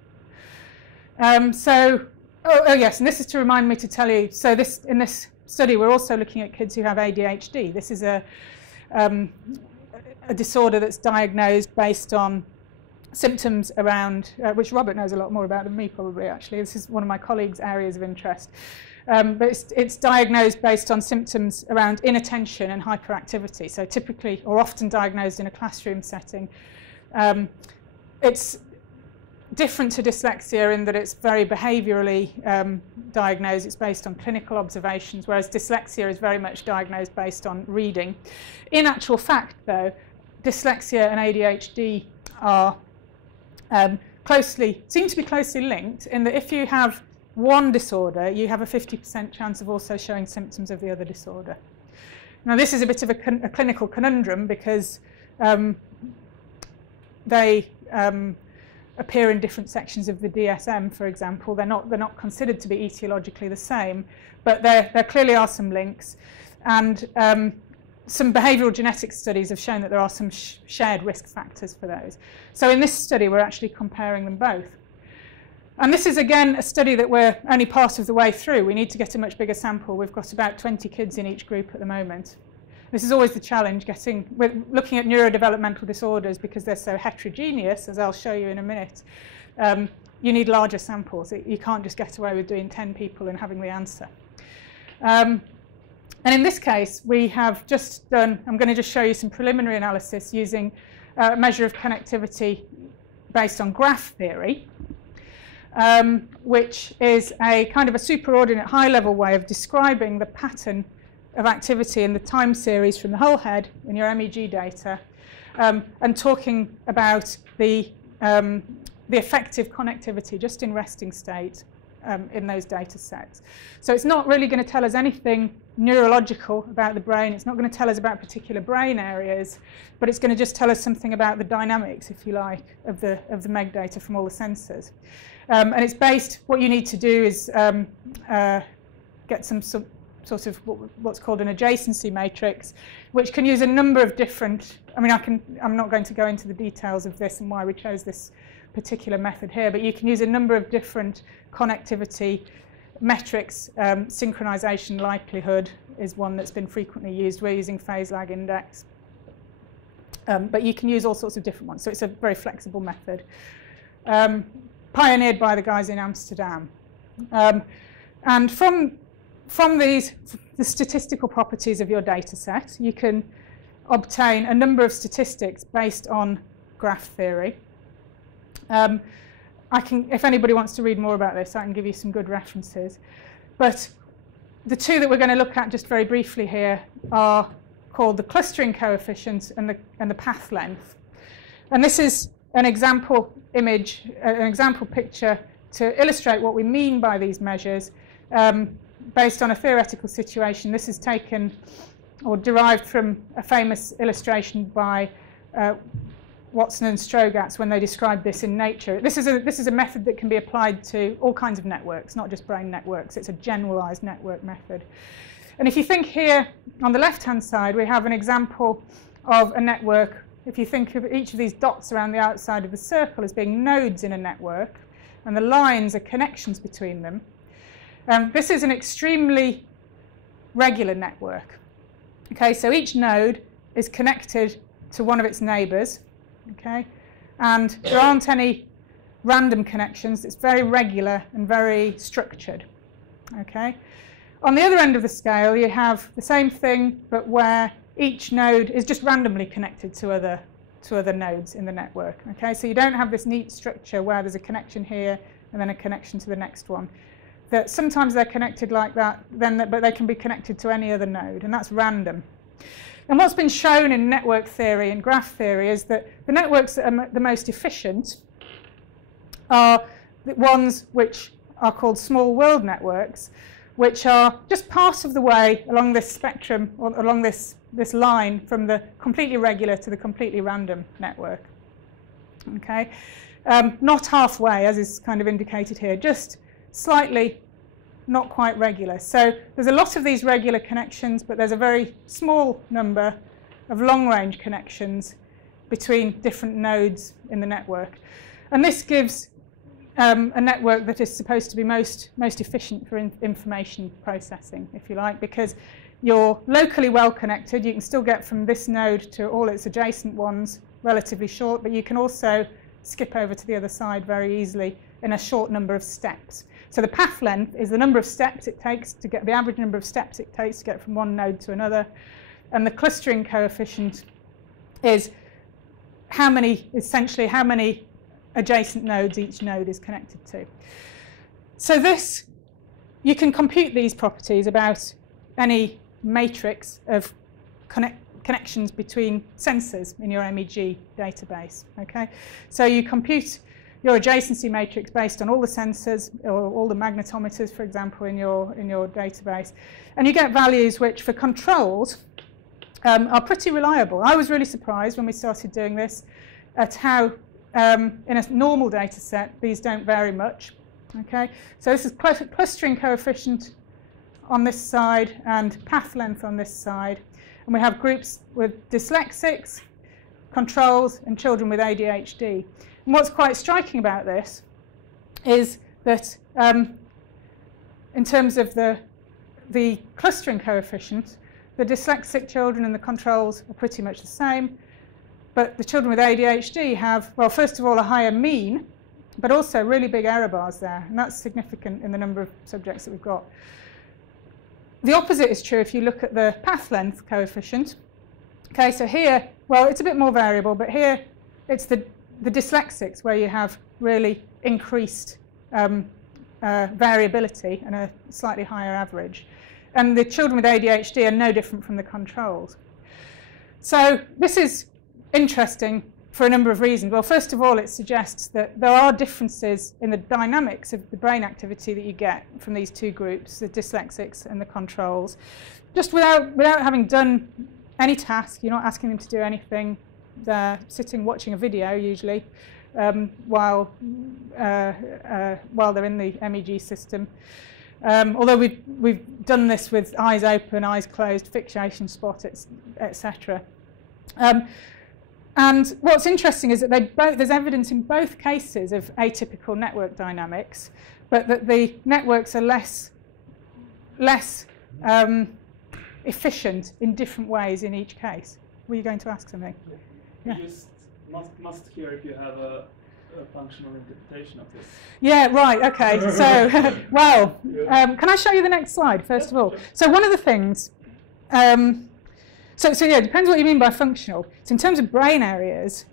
Oh yes, and this is to remind me to tell you. So in this study, we're also looking at kids who have ADHD. This is a disorder that's diagnosed based on symptoms around, which Robert knows a lot more about than me probably, actually. This is one of my colleagues' areas of interest. But it's diagnosed based on symptoms around inattention and hyperactivity. So typically, or often diagnosed in a classroom setting. It's different to dyslexia in that it's very behaviourally diagnosed. It's based on clinical observations, whereas dyslexia is very much diagnosed based on reading. In actual fact, though, dyslexia and ADHD are seem to be closely linked in that if you have one disorder, you have a 50% chance of also showing symptoms of the other disorder. Now, this is a bit of a clinical conundrum because they appear in different sections of the DSM, for example. They're not considered to be etiologically the same, but there clearly are some links. And some behavioural genetics studies have shown that there are some shared risk factors for those. So in this study, we're actually comparing them both. And this is, again, a study that we're only part of the way through. We need to get a much bigger sample. We've got about 20 kids in each group at the moment. This is always the challenge, looking at neurodevelopmental disorders because they're so heterogeneous, as I'll show you in a minute. You need larger samples. You can't just get away with doing 10 people and having the answer. And in this case, we have just done, I'm going to just show you some preliminary analysis using a measure of connectivity based on graph theory, which is a kind of a superordinate high-level way of describing the pattern of activity in the time series from the whole head in your MEG data, and talking about the effective connectivity just in resting state in those data sets. So it's not really going to tell us anything neurological about the brain. It's not going to tell us about particular brain areas, but it's going to just tell us something about the dynamics, if you like, of the MEG data from all the sensors. And it's based, what you need to do is get some sort of what's called an adjacency matrix, which can use a number of different, I'm not going to go into the details of this and why we chose this particular method here, but you can use a number of different connectivity metrics. Synchronization likelihood is one that's been frequently used. We're using phase lag index. But you can use all sorts of different ones. So it's a very flexible method. Pioneered by the guys in Amsterdam. And from the statistical properties of your data set, you can obtain a number of statistics based on graph theory. If anybody wants to read more about this, I can give you some good references. But the two that we're going to look at just very briefly here are called the clustering coefficient and the path length. And this is an example image, an example picture to illustrate what we mean by these measures based on a theoretical situation. This is taken or derived from a famous illustration by Watson and Strogatz when they described this in Nature. This is a method that can be applied to all kinds of networks, not just brain networks. It's a generalized network method. And if you think here on the left-hand side, we have an example of a network. If you think of each of these dots around the outside of the circle as being nodes in a network, and the lines are connections between them, this is an extremely regular network. Okay, so each node is connected to one of its neighbours, okay, and there aren't any random connections. It's very regular and very structured. Okay. On the other end of the scale, you have the same thing, but where each node is just randomly connected to other nodes in the network. Okay, so you don't have this neat structure where there's a connection here and then a connection to the next one. That sometimes they're connected like that, but they can be connected to any other node, and that's random. And what's been shown in network theory and graph theory is that the networks that are the most efficient are the ones which are called small world networks, which are just part of the way along this spectrum, or along this line from the completely regular to the completely random network. Okay, not halfway, as is kind of indicated here, just slightly not quite regular. So there's a lot of these regular connections, but there's a very small number of long-range connections between different nodes in the network. And this gives a network that is supposed to be most efficient for information processing, if you like, because you're locally well connected. You can still get from this node to all its adjacent ones relatively short, but you can also skip over to the other side very easily in a short number of steps. So the path length is the number of steps it takes to get, the average number of steps it takes to get from one node to another, and the clustering coefficient is essentially how many adjacent nodes each node is connected to. So this, you can compute these properties about any matrix of connections between sensors in your MEG database. Okay, so you compute your adjacency matrix based on all the sensors or all the magnetometers, for example, in your database, and you get values which, for controls, are pretty reliable. I was really surprised when we started doing this at how in a normal data set these don't vary much. Okay, so this is clustering coefficient on this side and path length on this side, and we have groups with dyslexics, controls, and children with ADHD. And what's quite striking about this is that in terms of the clustering coefficient, the dyslexic children and the controls are pretty much the same, but the children with ADHD have, well, first of all, a higher mean, but also really big error bars there, and that's significant in the number of subjects that we've got. The opposite is true if you look at the path length coefficient. Okay, so here, well, it's a bit more variable, but here it's the dyslexics where you have really increased variability and a slightly higher average. And the children with ADHD are no different from the controls. So this is interesting for a number of reasons. Well, first of all, it suggests that there are differences in the dynamics of the brain activity that you get from these two groups, the dyslexics and the controls. Just without having done any task, you're not asking them to do anything. They're sitting watching a video usually while they're in the MEG system. Although we've done this with eyes open, eyes closed, fixation spot, etc. And what's interesting is that there's evidence in both cases of atypical network dynamics, but that the networks are less efficient in different ways in each case. Were you going to ask something? Yeah. You just must hear if you have a functional interpretation of this. Yeah, right, okay. So, well, can I show you the next slide, first of all? So one of the things, so yeah, it depends what you mean by functional. So in terms of brain areas,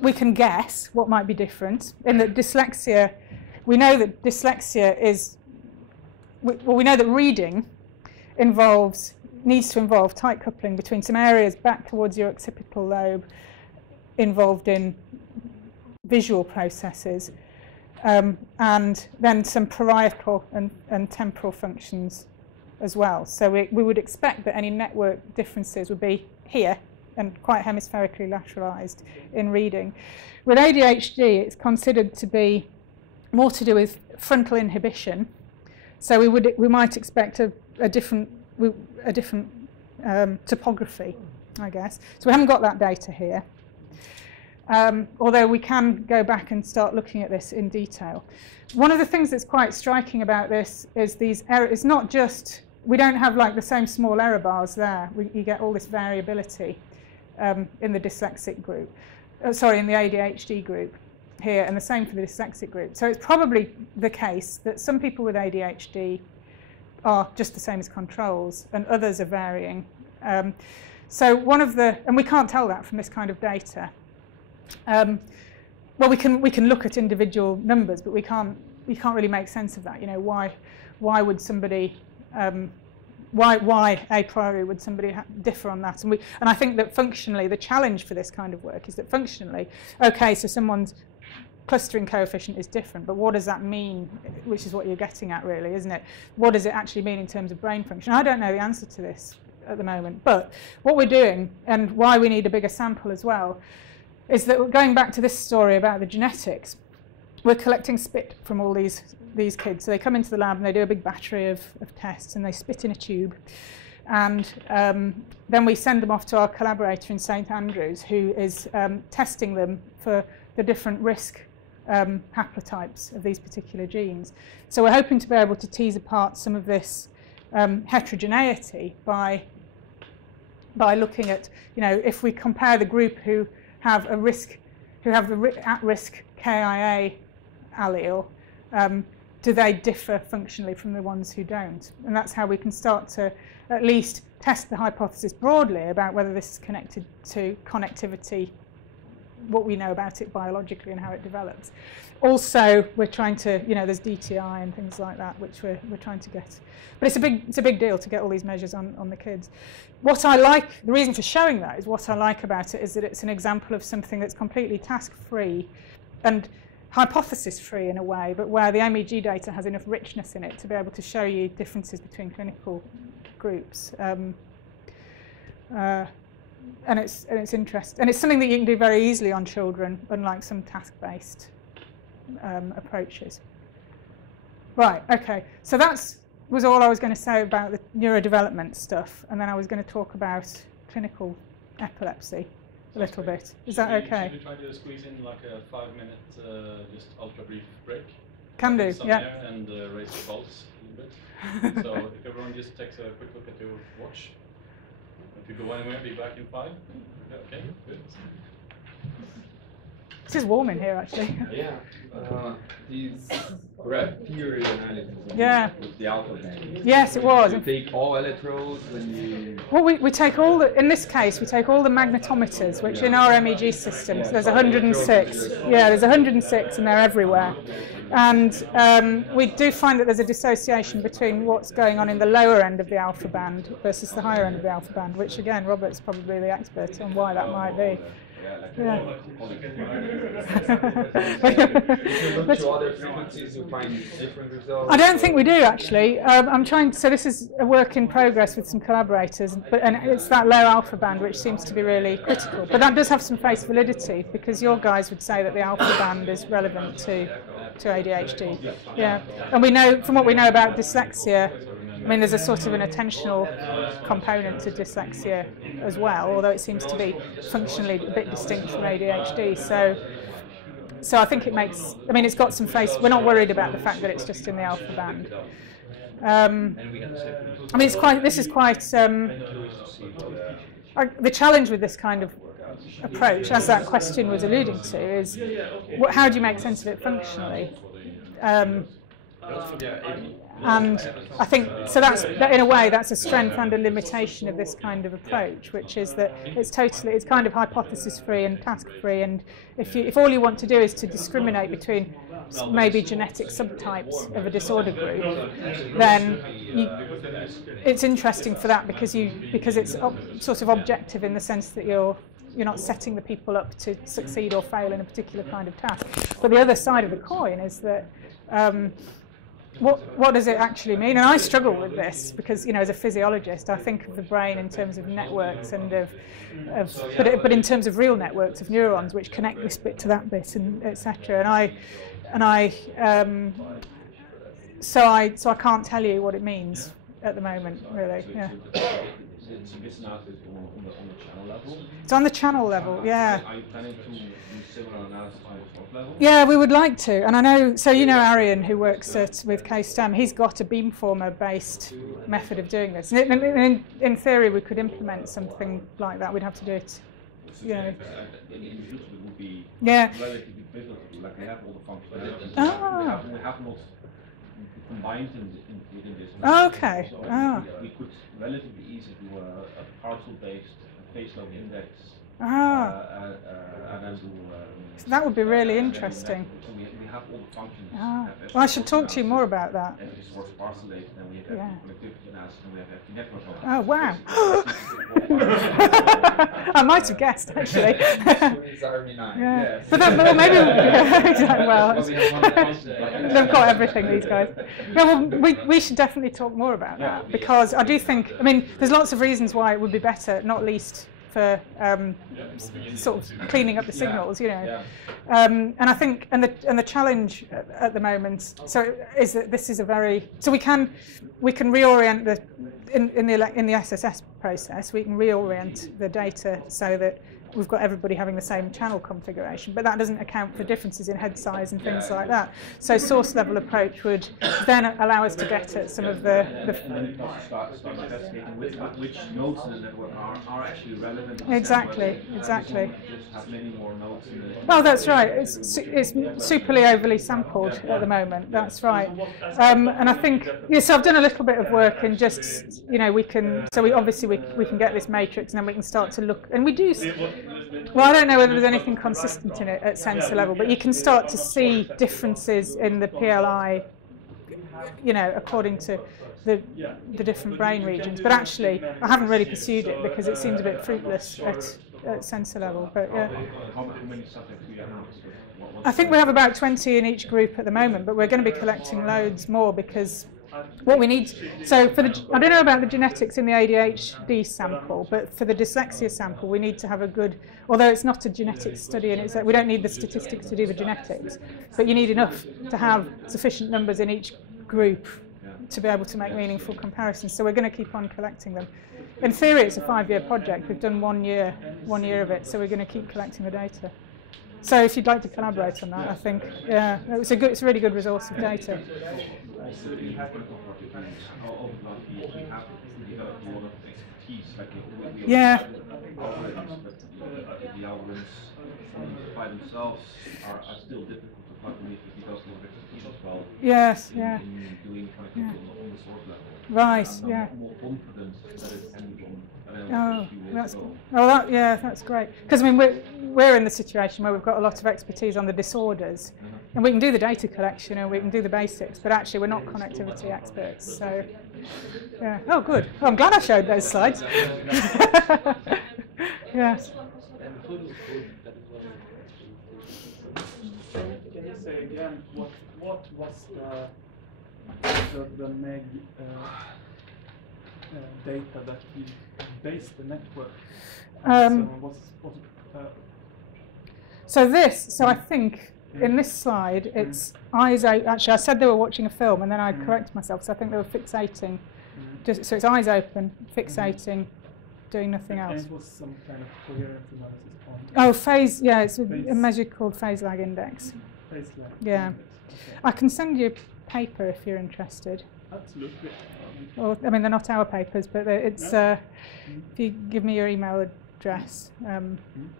we can guess what might be different. In that dyslexia, we know that dyslexia is, well, we know that reading needs to involve tight coupling between some areas back towards your occipital lobe involved in visual processes, and then some parietal and temporal functions as well. So we would expect that any network differences would be here and quite hemispherically lateralized in reading. With ADHD, it's considered to be more to do with frontal inhibition. So we might expect a different topography, I guess. So we haven't got that data here. Although we can go back and start looking at this in detail. One of the things that's quite striking about this is these errors. It's not just, we don't have like the same small error bars there. You get all this variability in the dyslexic group. In the ADHD group here, and the same for the dyslexic group. So it's probably the case that some people with ADHD are just the same as controls, and others are varying. So one of the, and we can't tell that from this kind of data. Well, we can look at individual numbers, but we can't really make sense of that. You know, why would somebody why a priori would somebody differ on that? And I think that functionally, the challenge for this kind of work is that functionally, okay, so someone's clustering coefficient is different, but what does that mean? Which is what you're getting at, really, isn't it? What does it actually mean in terms of brain function? I don't know the answer to this at the moment, but what we're doing, and why we need a bigger sample as well, is that we're going back to this story about the genetics. We're collecting spit from all these kids. So they come into the lab and they do a big battery of tests, and they spit in a tube. And then we send them off to our collaborator in St Andrews, who is testing them for the different risk haplotypes of these particular genes. So we're hoping to be able to tease apart some of this heterogeneity by looking at, you know, if we compare the group who have the at-risk KIA allele, do they differ functionally from the ones who don't? And that's how we can start to at least test the hypothesis broadly about whether this is connected to connectivity, what we know about it biologically and how it develops. Also, we're trying to, you know, there's DTI and things like that, which we're trying to get. But it's a big deal to get all these measures on the kids. What I like, the reason for showing that is what I like about it is that it's an example of something that's completely task-free and hypothesis-free in a way, but where the MEG data has enough richness in it to be able to show you differences between clinical groups. And it's interesting, and it's something that you can do very easily on children, unlike some task-based approaches. Right, okay, so that was all I was going to say about the neurodevelopment stuff, and then I was going to talk about clinical epilepsy a little bit. Is that okay? Should we try to squeeze in like a 5-minute, just ultra brief break? Can do, yeah. And raise the pulse a little bit. So if everyone just takes a quick look at your watch. If you go anywhere, be back in 5. Okay, good. This is warm in here, actually. Yeah. These graph theory analysis with the alpha band. Yes, it was. You take all electrodes when you... Well, we take all the, in this case, we take all the magnetometers, which in our MEG systems, there's 106. Yeah, there's 106 and they're everywhere. And we do find that there's a dissociation between what's going on in the lower end of the alpha band versus the higher end of the alpha band, which again, Robert's probably the expert on why that might be. Yeah. If you look to other frequencies, you find different results. I don't think we do, actually. I'm trying. So this is a work in progress with some collaborators, and it's that low alpha band which seems to be really critical. But that does have some face validity, because your guys would say that the alpha band is relevant to ADHD. Yeah, and we know from what we know about dyslexia. I mean, there's a sort of an attentional component to dyslexia as well, although it seems to be functionally a bit distinct from ADHD. So I think it makes, I mean, it's got some face, we're not worried about the fact that it's just in the alpha band. I mean, this is quite, the challenge with this kind of approach, as that question was alluding to, is how do you make sense of it functionally? And I think, so that's, in a way, that's a strength and a limitation of this kind of approach, which is that it's kind of hypothesis-free and task-free, and if all you want to do is to discriminate between maybe genetic subtypes of a disorder group, then it's interesting for that because it's sort of objective in the sense that you're not setting the people up to succeed or fail in a particular kind of task. But the other side of the coin is that what does it actually mean? And I struggle with this because, you know, as a physiologist, I think of the brain in terms of networks and but in terms of real networks of neurons which connect this bit to that bit and etc. So I can't tell you what it means at the moment, really. Yeah. It's on the channel level. It's on the channel level, yeah. Are you planning to do similar analysis on the top level? Yeah, we would like to. And I know, so you know Arian, who works with K-STEM, he's got a beamformer-based method of doing this. And in theory, we could implement something like that. We'd have to do it, you know. In the future, it would be relatively visual, like we have all the functionalities. We have not combined within this. Okay. So we could relatively easily do a partial-based face level index, and then do. So that would be really interesting. So we have all the functions. Well, I should talk to you more about that. And if it's more sparse-related, then we have connectivity analysis, and we have the network. Oh wow! I might have guessed actually. Yeah. But then, well, maybe they've got everything, these guys. Yeah, well, we should definitely talk more about that, because I do think, I mean, there's lots of reasons why it would be better, not least for sort of cleaning up the signals, you know. And I think, and the challenge at the moment, so is that this is a very, so we can reorient the in the SSS process, we can reorient the data so that we've got everybody having the same channel configuration, but that doesn't account for differences in head size and things like that. So source level approach would then allow us to get at some of the start investigating which nodes in the network are actually relevant. Exactly. Just have many more nodes in the well, that's right. It's superly overly sampled at the moment. That's right. And I think, yeah, so I've done a little bit of work in just, you know, we can get this matrix, and then we can start to look, and we do. Well, I don't know whether there's anything consistent in it at sensor level, but you can start to see differences in the PLI, you know, according to the different brain regions. But actually, I haven't really pursued it because it seems a bit fruitless at sensor level. But yeah. How many subjects do you have? I think we have about 20 in each group at the moment, but we're going to be collecting loads more because what we need, so for the, I don't know about the genetics in the ADHD sample, but for the dyslexia sample we need to have a good, although it's not a genetic study and we don't need the statistics to do the genetics, but you need enough to have sufficient numbers in each group to be able to make meaningful comparisons. So we're going to keep on collecting them. In theory it's a 5-year project, we've done 1 year of it, so we're going to keep collecting the data. So if you'd like to collaborate on that, I think, yeah, it's a really good resource of data. Yeah. The algorithms by themselves are still difficult to plug in because of the expertise as well. Yes, yeah. In doing connectivity on the source level. Right, yeah. More confident that it's anyone. That's great. Because I mean, we're in the situation where we've got a lot of expertise on the disorders, and we can do the data collection and we can do the basics, but actually we're not connectivity experts. So, yeah. Oh, good. Well, I'm glad I showed those slides. Yes. Can you say again what was the MEG data that we based the network on? So I think in this slide it's eyes open. Actually, I said they were watching a film, and then I corrected myself. So I think they were fixating. So it's eyes open, fixating, doing nothing else. And it was some kind of coherence analysis point. Oh, phase. Yeah, it's a measure called phase lag index. Phase lag. Yeah, index. Okay. I can send you a paper if you're interested. Absolutely. Well, I mean, they're not our papers, but it's. If you give me your email address,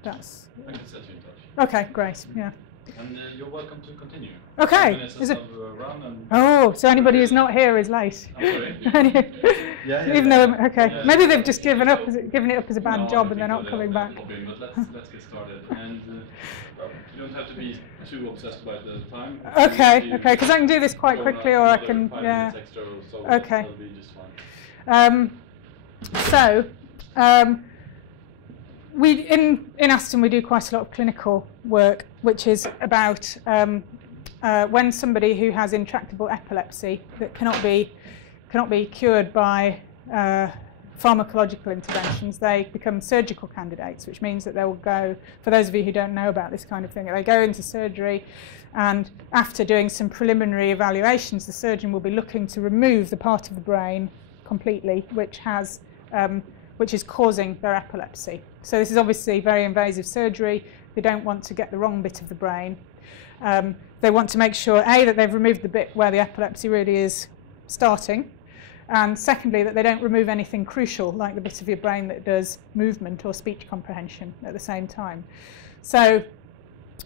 that's. I can set you in touch. Okay, great. Yeah. And you're welcome to continue. Okay. Is it? Run and oh, so anybody who's not here is late. I'm sorry. Even though, okay, maybe they've just given it up as a bad job and they're not coming back. Problem, but let's get started. And you don't have to be too obsessed by the time. Okay, because I can do this quite quickly, or I can, yeah. Extra, so okay. That'll be just fine. We in Aston we do quite a lot of clinical work, which is about when somebody who has intractable epilepsy that cannot be cured by pharmacological interventions, they become surgical candidates, which means that they will go, for those of you who don't know about this kind of thing, they go into surgery, and after doing some preliminary evaluations, the surgeon will be looking to remove the part of the brain completely which is causing their epilepsy. So this is obviously very invasive surgery. They don't want to get the wrong bit of the brain. They want to make sure, A, that they've removed the bit where the epilepsy really is starting, and secondly, that they don't remove anything crucial, like the bit of your brain that does movement or speech comprehension at the same time. So,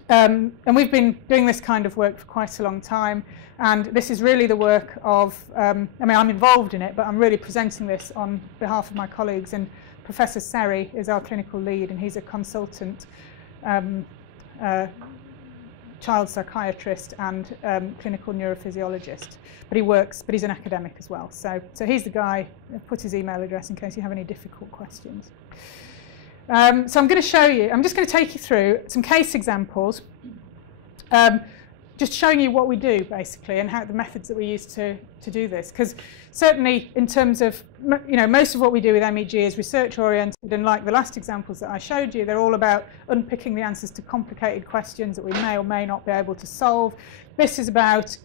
and we've been doing this kind of work for quite a long time, and this is really the work of, I mean, I'm involved in it, but I'm really presenting this on behalf of my colleagues, and Professor Seri is our clinical lead, and he's a consultant child psychiatrist and clinical neurophysiologist, but he's an academic as well. So he's the guy. I've put his email address in case you have any difficult questions. So I'm going to show you. I'm just going to take you through some case examples, just showing you what we do basically and how the methods that we use to do this. Because certainly in terms of, you know, most of what we do with MEG is research oriented, and like the last examples that I showed you, they're all about unpicking the answers to complicated questions that we may or may not be able to solve. This is about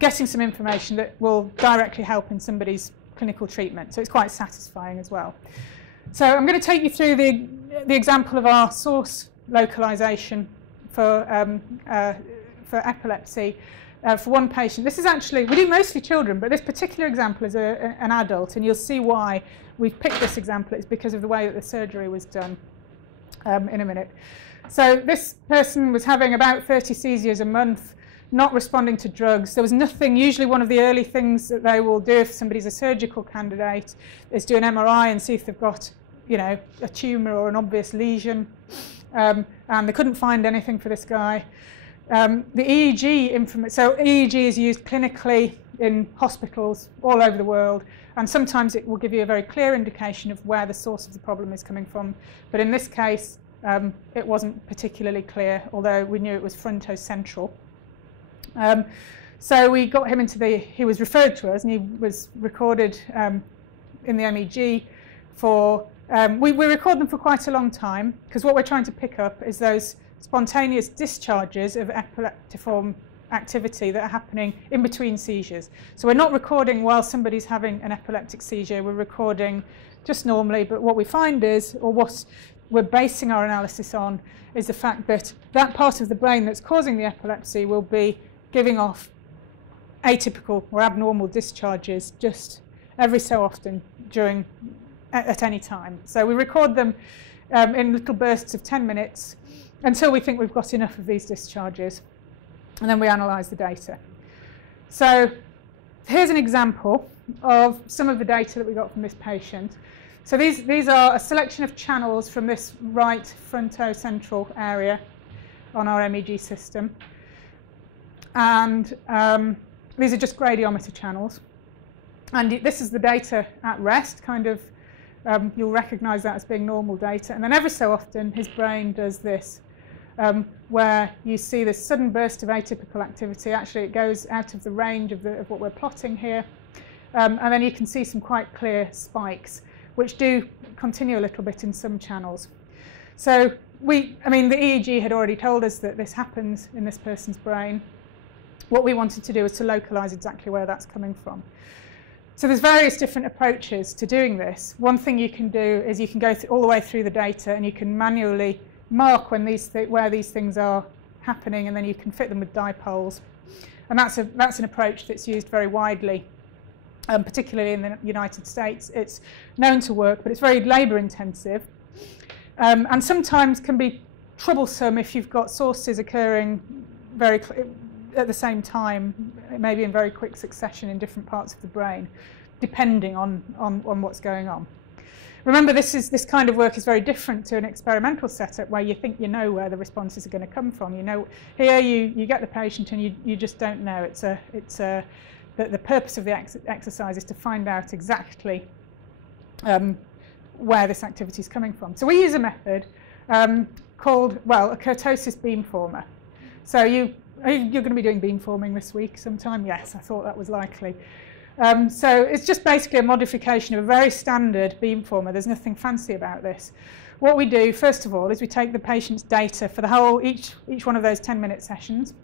getting some information that will directly help in somebody's clinical treatment. So it's quite satisfying as well. So I'm going to take you through the example of our source localization for epilepsy for one patient. This is actually, we do mostly children, but this particular example is an adult, and you'll see why we've picked this example. It's because of the way that the surgery was done in a minute. So this person was having about 30 seizures a month, not responding to drugs. There was nothing. Usually one of the early things that they will do if somebody's a surgical candidate is do an MRI and see if they've got, you know, a tumour or an obvious lesion. And they couldn't find anything for this guy. The EEG information, so EEG is used clinically in hospitals all over the world, and sometimes it will give you a very clear indication of where the source of the problem is coming from. But in this case, it wasn't particularly clear, although we knew it was frontocentral. So we got him he was referred to us, and he was recorded in the MEG for, we record them for quite a long time, because what we're trying to pick up is those spontaneous discharges of epileptiform activity that are happening in between seizures. So we're not recording while somebody's having an epileptic seizure, we're recording just normally, but what we find is, or what we're basing our analysis on, is the fact that that part of the brain that's causing the epilepsy will be giving off atypical or abnormal discharges just every so often at any time. So we record them in little bursts of 10 minutes until we think we've got enough of these discharges, and then we analyse the data. So here's an example of some of the data that we got from this patient. So these are a selection of channels from this right frontocentral area on our MEG system. And these are just gradiometer channels. And this is the data at rest, kind of, you'll recognise that as being normal data. And then every so often his brain does this, where you see this sudden burst of atypical activity. Actually it goes out of the range of what we're plotting here. And then you can see some quite clear spikes, which do continue a little bit in some channels. So I mean, the EEG had already told us that this happens in this person's brain. What we wanted to do was to localise exactly where that's coming from. So there's various different approaches to doing this. One thing you can do is you can go all the way through the data, and you can manually mark where these things are happening, and then you can fit them with dipoles. And that's an approach that's used very widely, particularly in the United States. It's known to work, but it's very labour intensive, and sometimes can be troublesome if you've got sources occurring at the same time, maybe in very quick succession in different parts of the brain, depending on what's going on. Remember, this kind of work is very different to an experimental setup where you think you know where the responses are going to come from. You know, here you get the patient and you just don't know. The purpose of the exercise is to find out exactly where this activity is coming from. So we use a method called, well, a kurtoisis beamformer. So You're going to be doing beamforming this week sometime? Yes, I thought that was likely. So it's just basically a modification of a very standard beamformer. There's nothing fancy about this. What we do, first of all, is we take the patient's data for the whole, each one of those 10-minute sessions,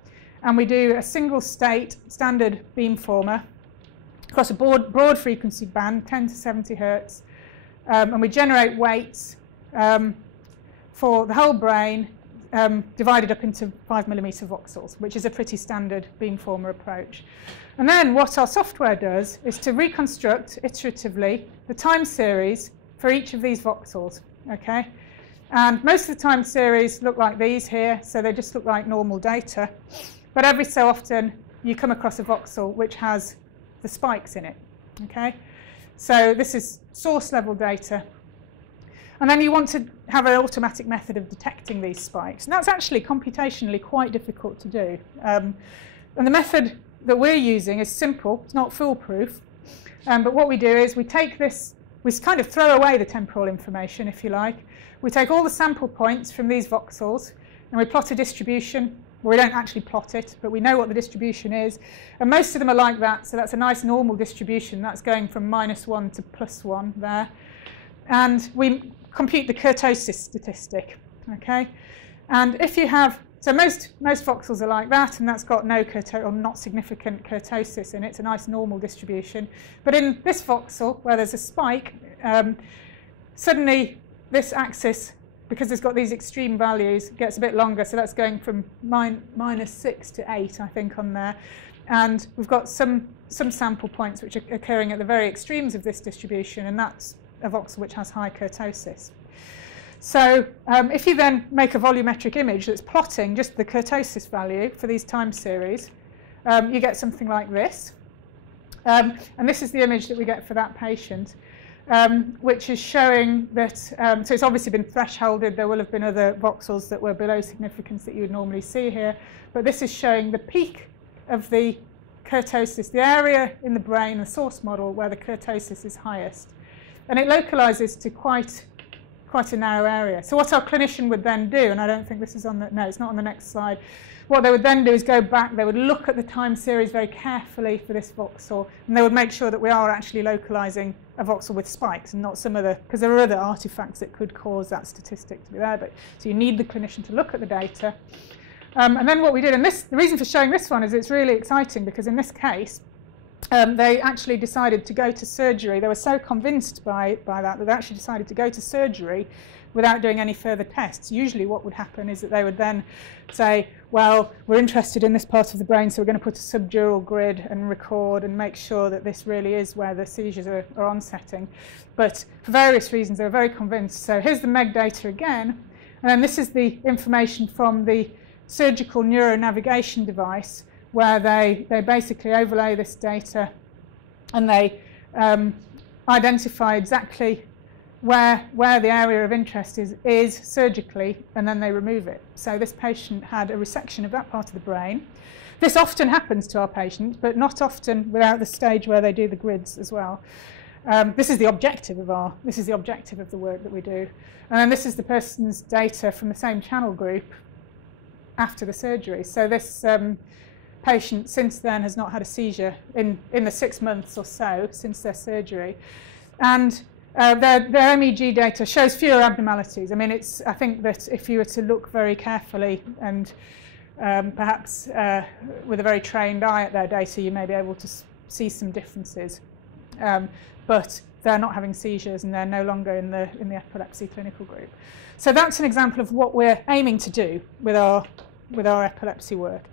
and we do a single state standard beamformer across a broad frequency band, 10 to 70 hertz, and we generate weights for the whole brain divided up into 5mm voxels, which is a pretty standard beamformer approach. And then what our software does is to reconstruct iteratively the time series for each of these voxels. Okay, and most of the time series look like these here, so they just look like normal data. But every so often you come across a voxel which has the spikes in it. Okay, so this is source level data. And then you want to have an automatic method of detecting these spikes. And that's actually computationally quite difficult to do. And the method that we're using is simple, it's not foolproof. But what we do is we take this, we kind of throw away the temporal information, if you like. We take all the sample points from these voxels and we plot a distribution. Well, we don't actually plot it, but we know what the distribution is. And most of them are like that, so that's a nice normal distribution. That's going from -1 to +1 there. And we compute the kurtoisis statistic, okay? And if you have, so most voxels are like that, and that's got no or not significant kurtosis in it. It's a nice normal distribution. But in this voxel, where there's a spike, suddenly this axis, because it's got these extreme values, gets a bit longer. So that's going from -6 to 8, I think, on there. And we've got some sample points which are occurring at the very extremes of this distribution, and that's a voxel which has high kurtosis. So if you then make a volumetric image that's plotting just the kurtosis value for these time series, you get something like this. And this is the image that we get for that patient, which is showing that, so it's obviously been thresholded. There will have been other voxels that were below significance that you would normally see here. But this is showing the peak of the kurtosis, the area in the brain, the source model, where the kurtosis is highest. And it localizes to quite a narrow area. So what our clinician would then do, and I don't think this is on the, no, it's not on the next slide. What they would then do is go back, they would look at the time series very carefully for this voxel, and they would make sure that we are actually localizing a voxel with spikes and not some other, because there are other artifacts that could cause that statistic to be there. But so you need the clinician to look at the data. And then what we did, and the reason for showing this one is it's really exciting, because in this case, they actually decided to go to surgery. They were so convinced by that they actually decided to go to surgery without doing any further tests. Usually what would happen is that they would then say, well, we're interested in this part of the brain, so we're going to put a subdural grid and record and make sure that this really is where the seizures are onsetting. But for various reasons, they were very convinced. So here's the MEG data again. And then this is the information from the surgical neuronavigation device, where they basically overlay this data and they identify exactly where the area of interest is surgically, and then they remove it. So this patient had a resection of that part of the brain. This often happens to our patients, but not often without the stage where they do the grids as well. This is the objective of the work that we do. And then this is the person's data from the same channel group after the surgery. So this patient since then has not had a seizure in the 6 months or so since their surgery. And their MEG data shows fewer abnormalities. I mean, I think that if you were to look very carefully and perhaps with a very trained eye at their data, you may be able to see some differences. But they're not having seizures, and they're no longer in the epilepsy clinical group. So that's an example of what we're aiming to do with our epilepsy work.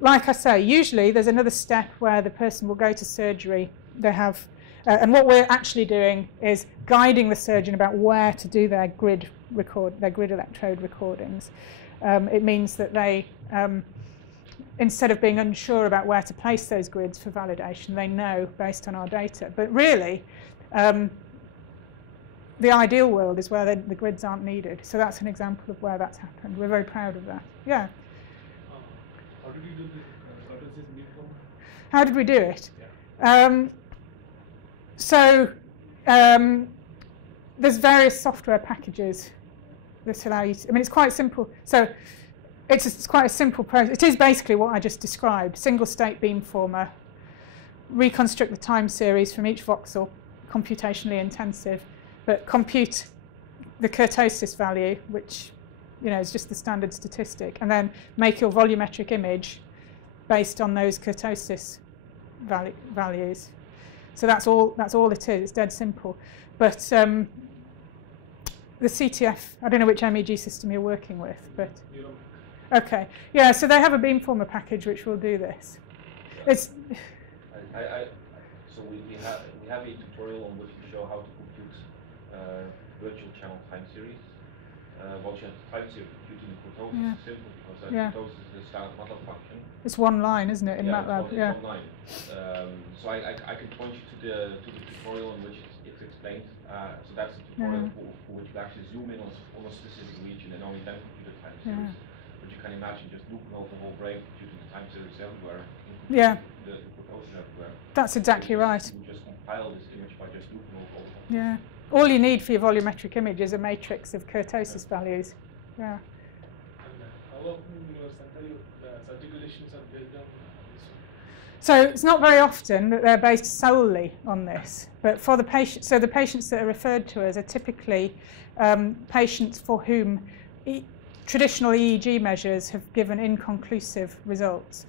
Like I say, usually there's another step where the person will go to surgery. They have, and what we're actually doing is guiding the surgeon about where to do their grid electrode recordings. It means that they, instead of being unsure about where to place those grids for validation, they know based on our data. But really, the ideal world is where the grids aren't needed. So that's an example of where that's happened. We're very proud of that. Yeah. How did you do this? Kurtosis beamformer? How did we do it? Yeah. There's various software packages that allow you to, I mean, it's quite simple. So it's quite a simple process. It is basically what I just described: single state beamformer, reconstruct the time series from each voxel, computationally intensive, but compute the kurtoisis value, which is just the standard statistic, and then make your volumetric image based on those kurtoisis values. So that's all it is. It's dead simple. But the CTF, I don't know which MEG system you're working with, but okay, yeah. So they have a beamformer package which will do this. It's so we have a tutorial on which we show how to compute virtual channel time series. Once you have the time series computing the kurtosis is simple because kurtosis is a standard MATLAB function. It's one line, isn't it, in MATLAB? It's one line. So I can point you to the tutorial in which it's explained. So that's the tutorial for which you actually zoom in on a specific region and only then compute the time series. But you can imagine just looping over the whole brain, computing the time series everywhere. The kurtosis everywhere. That's exactly right. You just compile this image by just looping over. Yeah. All you need for your volumetric image is a matrix of kurtosis values. Yeah. How often in your center such calculations are based on this? So it's not very often that they're based solely on this, but for the patient, so the patients that are referred to us are typically patients for whom traditional EEG measures have given inconclusive results,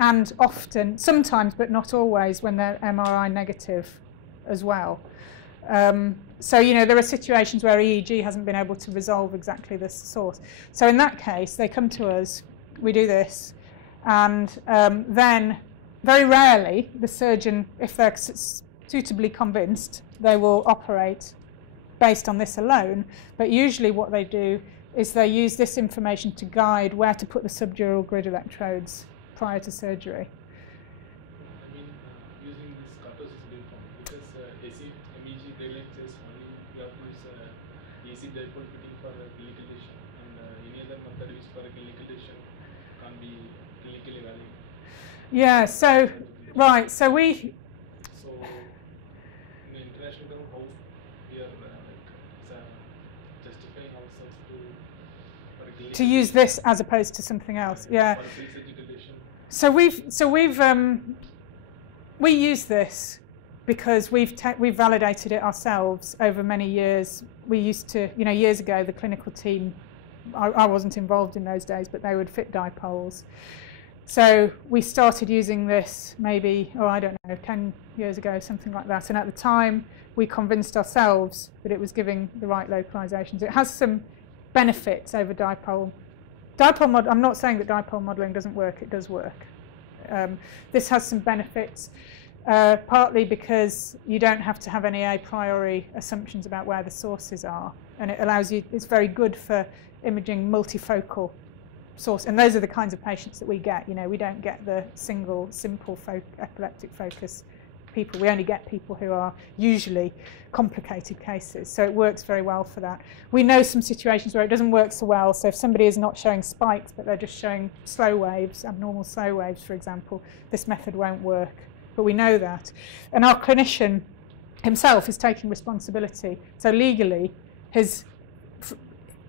and often, sometimes but not always, when they're MRI negative as well. So there are situations where EEG hasn't been able to resolve exactly the source. So in that case, they come to us, we do this, and then very rarely the surgeon, if they're suitably convinced, they will operate based on this alone. But usually what they do is they use this information to guide where to put the subdural grid electrodes prior to surgery. I mean, using this kurtosis beamformer, because AC MEG guidelines says only you have to use AC dipole fitting for clinical decision, and any other method used for a clinical decision can't be clinically valid. Yeah. So right. So we. So in the international term, how we are justifying ourselves to use this as opposed to something else. Yeah. So we use this because we've validated it ourselves over many years. We used to, years ago, the clinical team, I wasn't involved in those days, but they would fit dipoles. So we started using this maybe, 10 years ago, something like that. And at the time, we convinced ourselves that it was giving the right localizations. It has some benefits over dipole. I'm not saying that dipole modelling doesn't work. It does work. This has some benefits, partly because you don't have to have any a priori assumptions about where the sources are, and it allows you. It's very good for imaging multifocal source, and those are the kinds of patients that we get. We don't get the single, simple epileptic focus people. We only get people who are usually complicated cases, so it works very well for that. We know some situations where it doesn't work so well, so if somebody is not showing spikes but they're just showing slow waves, abnormal slow waves for example, this method won't work, but we know that. And our clinician himself is taking responsibility, so legally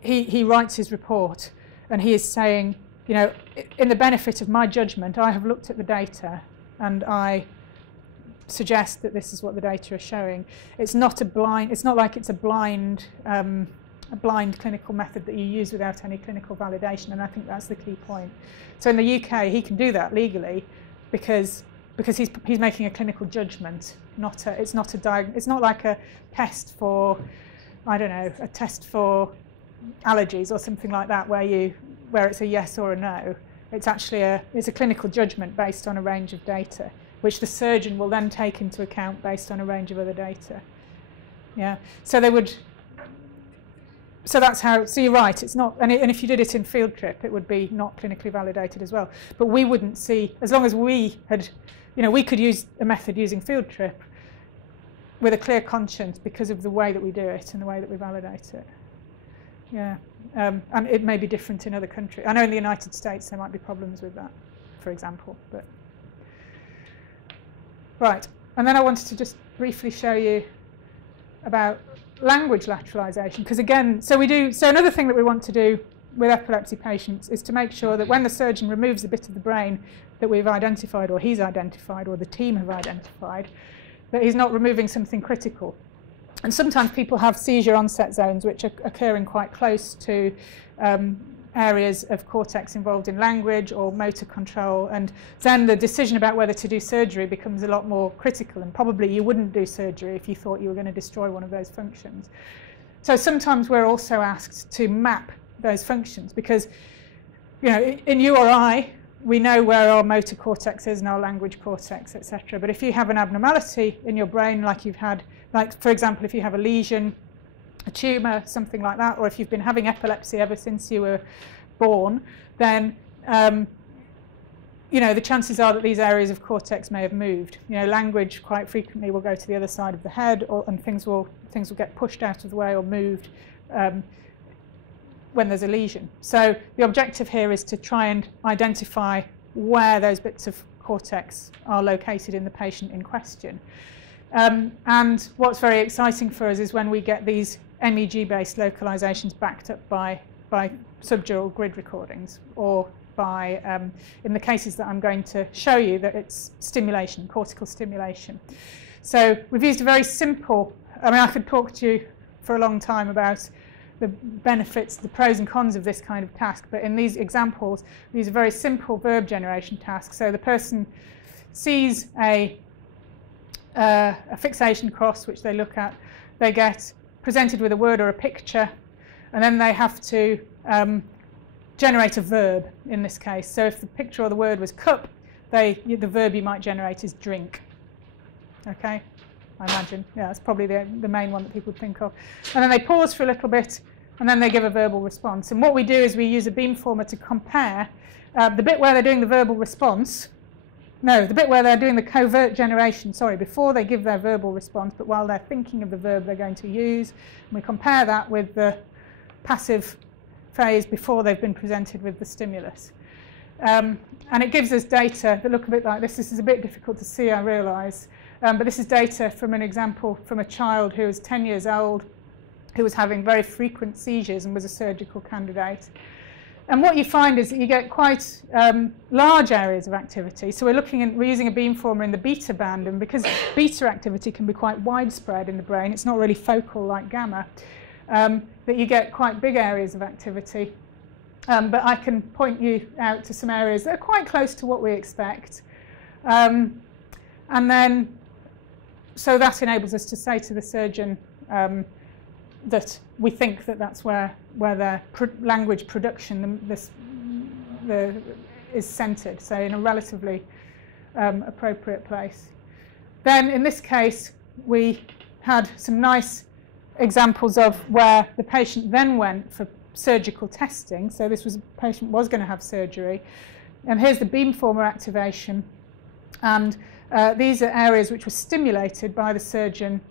he writes his report and he is saying, in the benefit of my judgment, I have looked at the data and I suggest that this is what the data are showing. It's not like it's a blind clinical method that you use without any clinical validation, and I think that's the key point. So in the UK he can do that legally because he's making a clinical judgment, it's not like a test for, a test for allergies or something like that where it's a yes or a no. It's actually a clinical judgment based on a range of data, which the surgeon will then take into account based on a range of other data. Yeah. So they would. So that's how. So you're right. It's not. And if you did it in field trip, it would be not clinically validated as well. But we wouldn't see, as long as we had, we could use a method using field trip with a clear conscience because of the way that we do it and the way that we validate it. Yeah. And it may be different in other countries. I know in the United States there might be problems with that, for example. But right, and then I wanted to just briefly show you about language lateralization, because again, so another thing that we want to do with epilepsy patients is to make sure that when the surgeon removes a bit of the brain that we've identified, or he's identified, or the team have identified, that he's not removing something critical. And sometimes people have seizure onset zones which are occurring quite close to areas of cortex involved in language or motor control, and then the decision about whether to do surgery becomes a lot more critical, and probably you wouldn't do surgery if you thought you were going to destroy one of those functions. So sometimes we're also asked to map those functions because, you know, in you or I, we know where our motor cortex is and our language cortex, etc. But if you have an abnormality in your brain, like you've had, like for example, if you have a lesion, a tumour, something like that, or if you've been having epilepsy ever since you were born, then you know, the chances are that these areas of cortex may have moved. You know, language quite frequently will go to the other side of the head, and things will get pushed out of the way or moved when there's a lesion. So the objective here is to try and identify where those bits of cortex are located in the patient in question. And what's very exciting for us is when we get these MEG-based localizations backed up by subdural grid recordings, or by, in the cases that I'm going to show you, that it's stimulation, cortical stimulation. So we've used a very simple, I mean, I could talk to you for a long time about the benefits, the pros and cons of this kind of task, but in these examples, we use a very simple verb generation task. So the person sees a fixation cross, which they look at, they get presented with a word or a picture, and then they have to generate a verb in this case. So if the picture or the word was cup, the verb you might generate is drink. Okay, I imagine. Yeah, that's probably the main one that people would think of. And then they pause for a little bit, and then they give a verbal response. And what we do is we use a beamformer to compare the bit where they're doing the verbal response. No, the bit where they're doing the covert generation, sorry, before they give their verbal response, but while they're thinking of the verb they're going to use. And we compare that with the passive phase before they've been presented with the stimulus. And it gives us data that look a bit like this. This is a bit difficult to see, I realise. But this is data from an example from a child who was 10 years old, who was having very frequent seizures and was a surgical candidate. And what you find is that you get quite large areas of activity. So we're using a beamformer in the beta band, and because beta activity can be quite widespread in the brain, it's not really focal like gamma, that you get quite big areas of activity. But I can point you out to some areas that are quite close to what we expect. And then, so that enables us to say to the surgeon that we think that that's where their language production is centred, so in a relatively appropriate place. Then in this case, we had some nice examples of where the patient then went for surgical testing. So this was a patient was going to have surgery, and here's the beamformer activation, and these are areas which were stimulated by the surgeon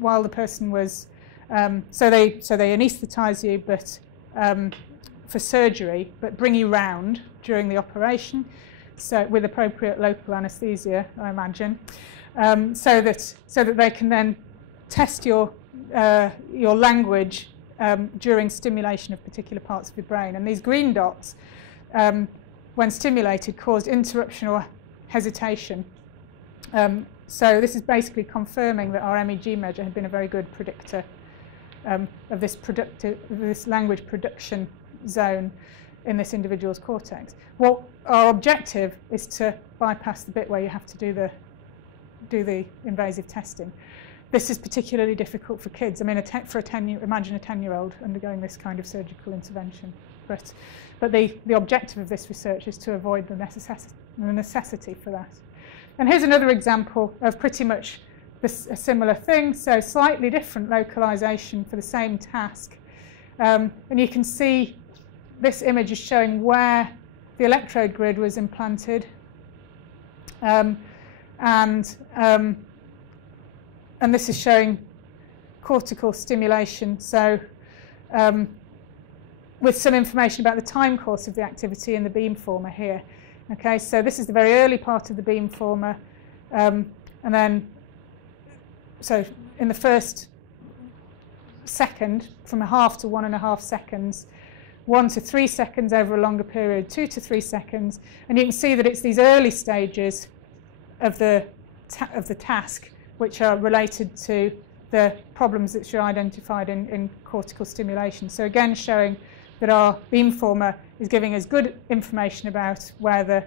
while the person was so they anaesthetise you, but for surgery, but bring you round during the operation, so with appropriate local anaesthesia, I imagine, so that they can then test your language during stimulation of particular parts of your brain. And these green dots, when stimulated, caused interruption or hesitation. So this is basically confirming that our MEG measure had been a very good predictor of this language production zone in this individual's cortex. Well, our objective is to bypass the bit where you have to do the invasive testing. This is particularly difficult for kids. I mean, imagine a 10-year-old undergoing this kind of surgical intervention. But the objective of this research is to avoid the necessity for that. And here's another example of pretty much a similar thing, so slightly different localization for the same task. And you can see this image is showing where the electrode grid was implanted. And this is showing cortical stimulation, so with some information about the time course of the activity in the beamformer here. Okay, so this is the very early part of the beamformer, and then, so in the first second, from 0.5 to 1.5 seconds, 1 to 3 seconds over a longer period, 2 to 3 seconds, and you can see that it's these early stages of the task which are related to the problems that are identified in cortical stimulation. So again, showing that our beamformer is giving us good information about where the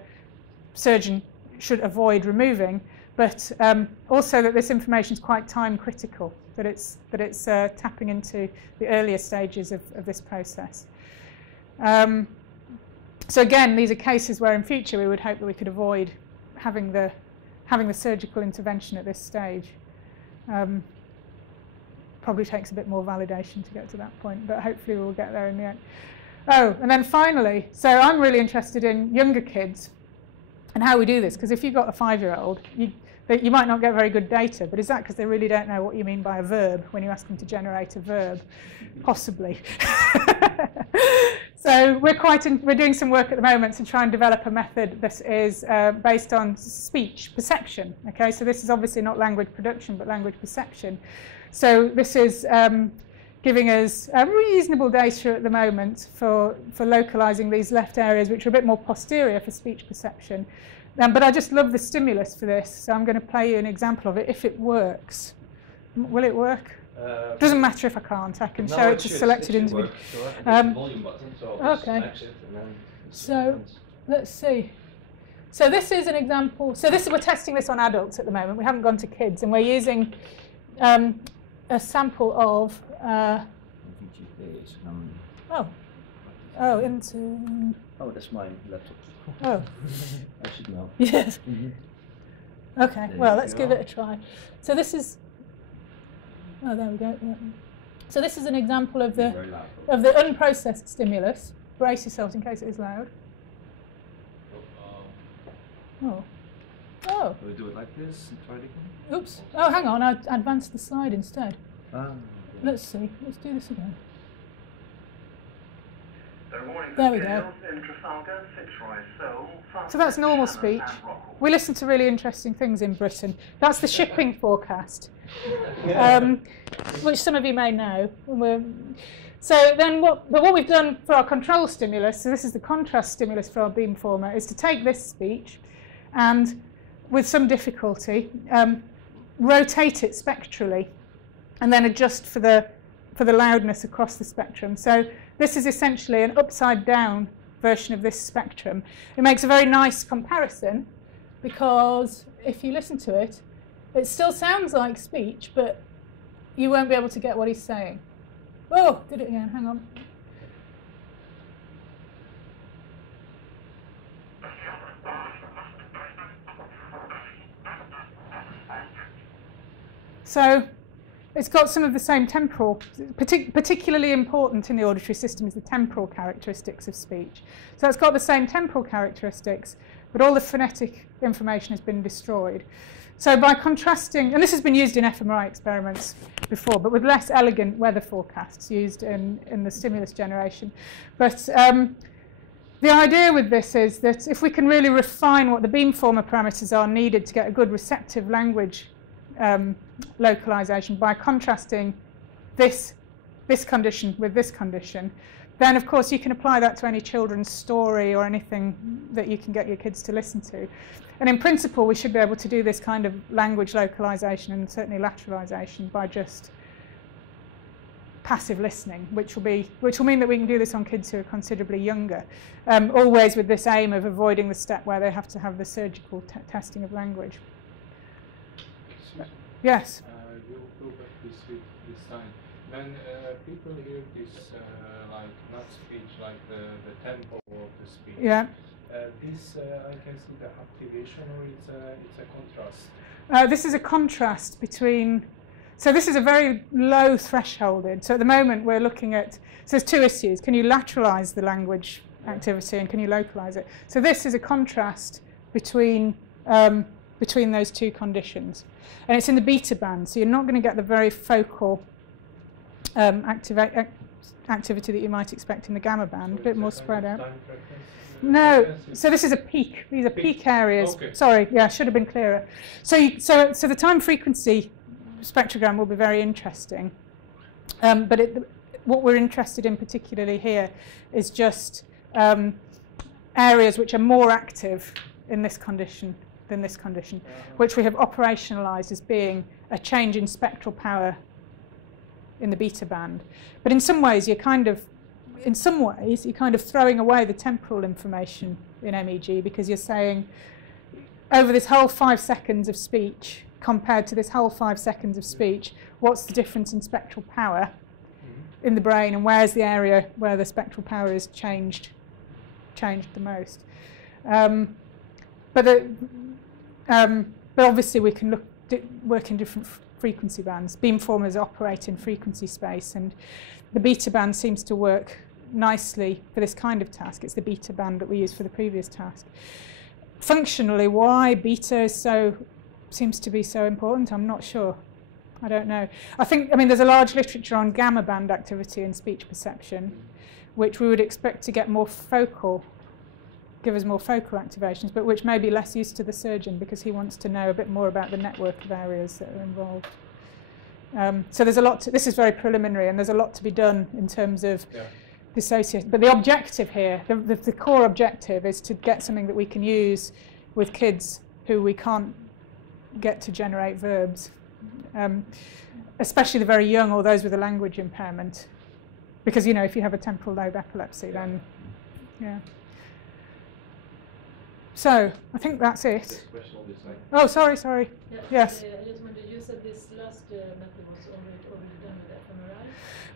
surgeon should avoid removing, but also that this information is quite time critical, that it's tapping into the earlier stages of this process. So again, these are cases where in future we would hope that we could avoid having the surgical intervention at this stage. Probably takes a bit more validation to get to that point, but hopefully we'll get there in the end. Oh, and then finally, so I'm really interested in younger kids and how we do this, because if you've got a 5-year-old, you might not get very good data, but is that because they really don't know what you mean by a verb when you ask them to generate a verb? Possibly. So we're doing some work at the moment to try and develop a method that is based on speech perception. Okay, so this is obviously not language production, but language perception. So this is giving us reasonable data at the moment for localizing these left areas, which are a bit more posterior for speech perception. But I just love the stimulus for this, so I'm going to play you an example of it if it works. Will it work? Doesn't matter if I can't. I can show it to selected individuals. Okay. So let's see. So this is an example. So we're testing this on adults at the moment. We haven't gone to kids, and we're using a sample of. Oh, that's my laptop. Oh. I should know. Yes. Mm-hmm. Okay. Well, let's give it a try. So this is. Oh, there we go. Yeah. So this is an example of the unprocessed stimulus. Brace yourselves in case it is loud. Oh. Oh. Do we do it like this and try it again? Oops. Oh, hang on. I advanced the slide instead. Ah. Let's see. Let's do this again. There we go. So that's normal speech. We listen to really interesting things in Britain. That's the shipping forecast, which some of you may know. So then what we've done for our control stimulus, so this is the contrast stimulus for our beamformer, is to take this speech and, with some difficulty, rotate it spectrally and then adjust for the loudness across the spectrum. So this is essentially an upside-down version of this spectrum. It makes a very nice comparison because if you listen to it, it still sounds like speech, but you won't be able to get what he's saying. Oh, did it again, hang on. So it's got some of the same temporal, particularly important in the auditory system is the temporal characteristics of speech. So it's got the same temporal characteristics, but all the phonetic information has been destroyed. So by contrasting, and this has been used in fMRI experiments before, but with less elegant weather forecasts used in the stimulus generation. But the idea with this is that if we can really refine what the beamformer parameters are needed to get a good receptive language localization by contrasting this condition with this condition, then of course you can apply that to any children's story or anything that you can get your kids to listen to. And in principle we should be able to do this kind of language localization and certainly lateralization by just passive listening, which will mean that we can do this on kids who are considerably younger, always with this aim of avoiding the step where they have to have the surgical testing of language. Yes. You prove this sign. When people hear this, like not speech, like the tempo of the speech. Yeah. This I can see the activation, or it's a contrast. This is a contrast between. So this is a very low thresholded. So at the moment we're looking at. So there's two issues: can you lateralize the language activity, and can you localize it? So this is a contrast between those two conditions. And it's in the beta band, so you're not going to get the very focal activity that you might expect in the gamma band, a bit more spread out. No, so this is a peak. These are peak areas. Okay. Sorry, yeah, should have been clearer. So the time frequency spectrogram will be very interesting, but what we're interested in particularly here is just areas which are more active in this condition than this condition, which we have operationalized as being a change in spectral power in the beta band. But in some ways you're kind of throwing away the temporal information in MEG, because you're saying over this whole 5 seconds of speech compared to this whole 5 seconds of speech, what's the difference in spectral power in the brain, and where's the area where the spectral power is changed the most. But obviously we can work in different frequency bands. Beamformers operate in frequency space, and the beta band seems to work nicely for this kind of task. It's the beta band that we used for the previous task. Functionally, why beta seems to be so important, I'm not sure. I don't know. I mean, there's a large literature on gamma band activity in speech perception, which we would expect to get more focal, give us more focal activations, but which may be less use to the surgeon because he wants to know a bit more about the network of areas that are involved. So there's a lot this is very preliminary, and there's a lot to be done in terms of dissociation. But the objective here, the core objective, is to get something that we can use with kids who we can't get to generate verbs, especially the very young or those with a language impairment. Because, you know, if you have a temporal lobe epilepsy, then, yeah. So, I think that's it. Oh, sorry. Yeah, Yes. I just wondered, you said this last method was already done with fMRI?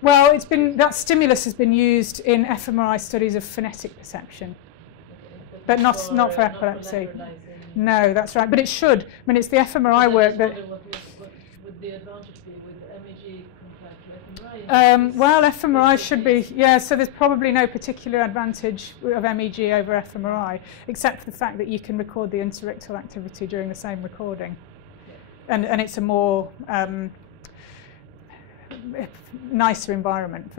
Well, that stimulus has been used in fMRI studies of phonetic perception, Okay, but not for epilepsy. No, that's right. But it should. I mean, it's the fMRI work that. What would the advantage be with MEG compared to fMRI? Well, fMRI should be, so there's probably no particular advantage of MEG over fMRI, except for the fact that you can record the interictal activity during the same recording. Yeah. And it's a more nicer environment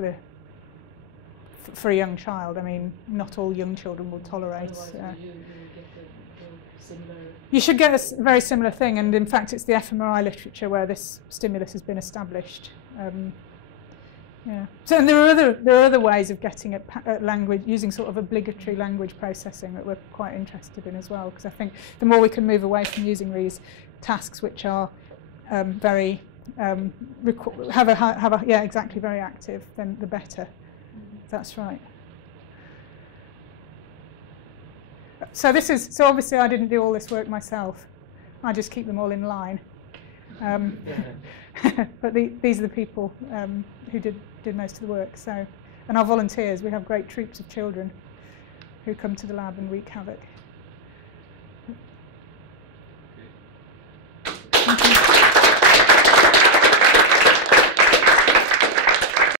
for a young child. I mean, not all young children will tolerate. You should get a very similar thing, and in fact it's the fMRI literature where this stimulus has been established. So, and there are other ways of getting at language, using sort of obligatory language processing, that we're quite interested in as well, because I think the more we can move away from using these tasks which are very very active, then the better. That's right. So obviously I didn't do all this work myself. I just keep them all in line. But these are the people who did most of the work. So, and our volunteers, we have great troops of children who come to the lab and wreak havoc.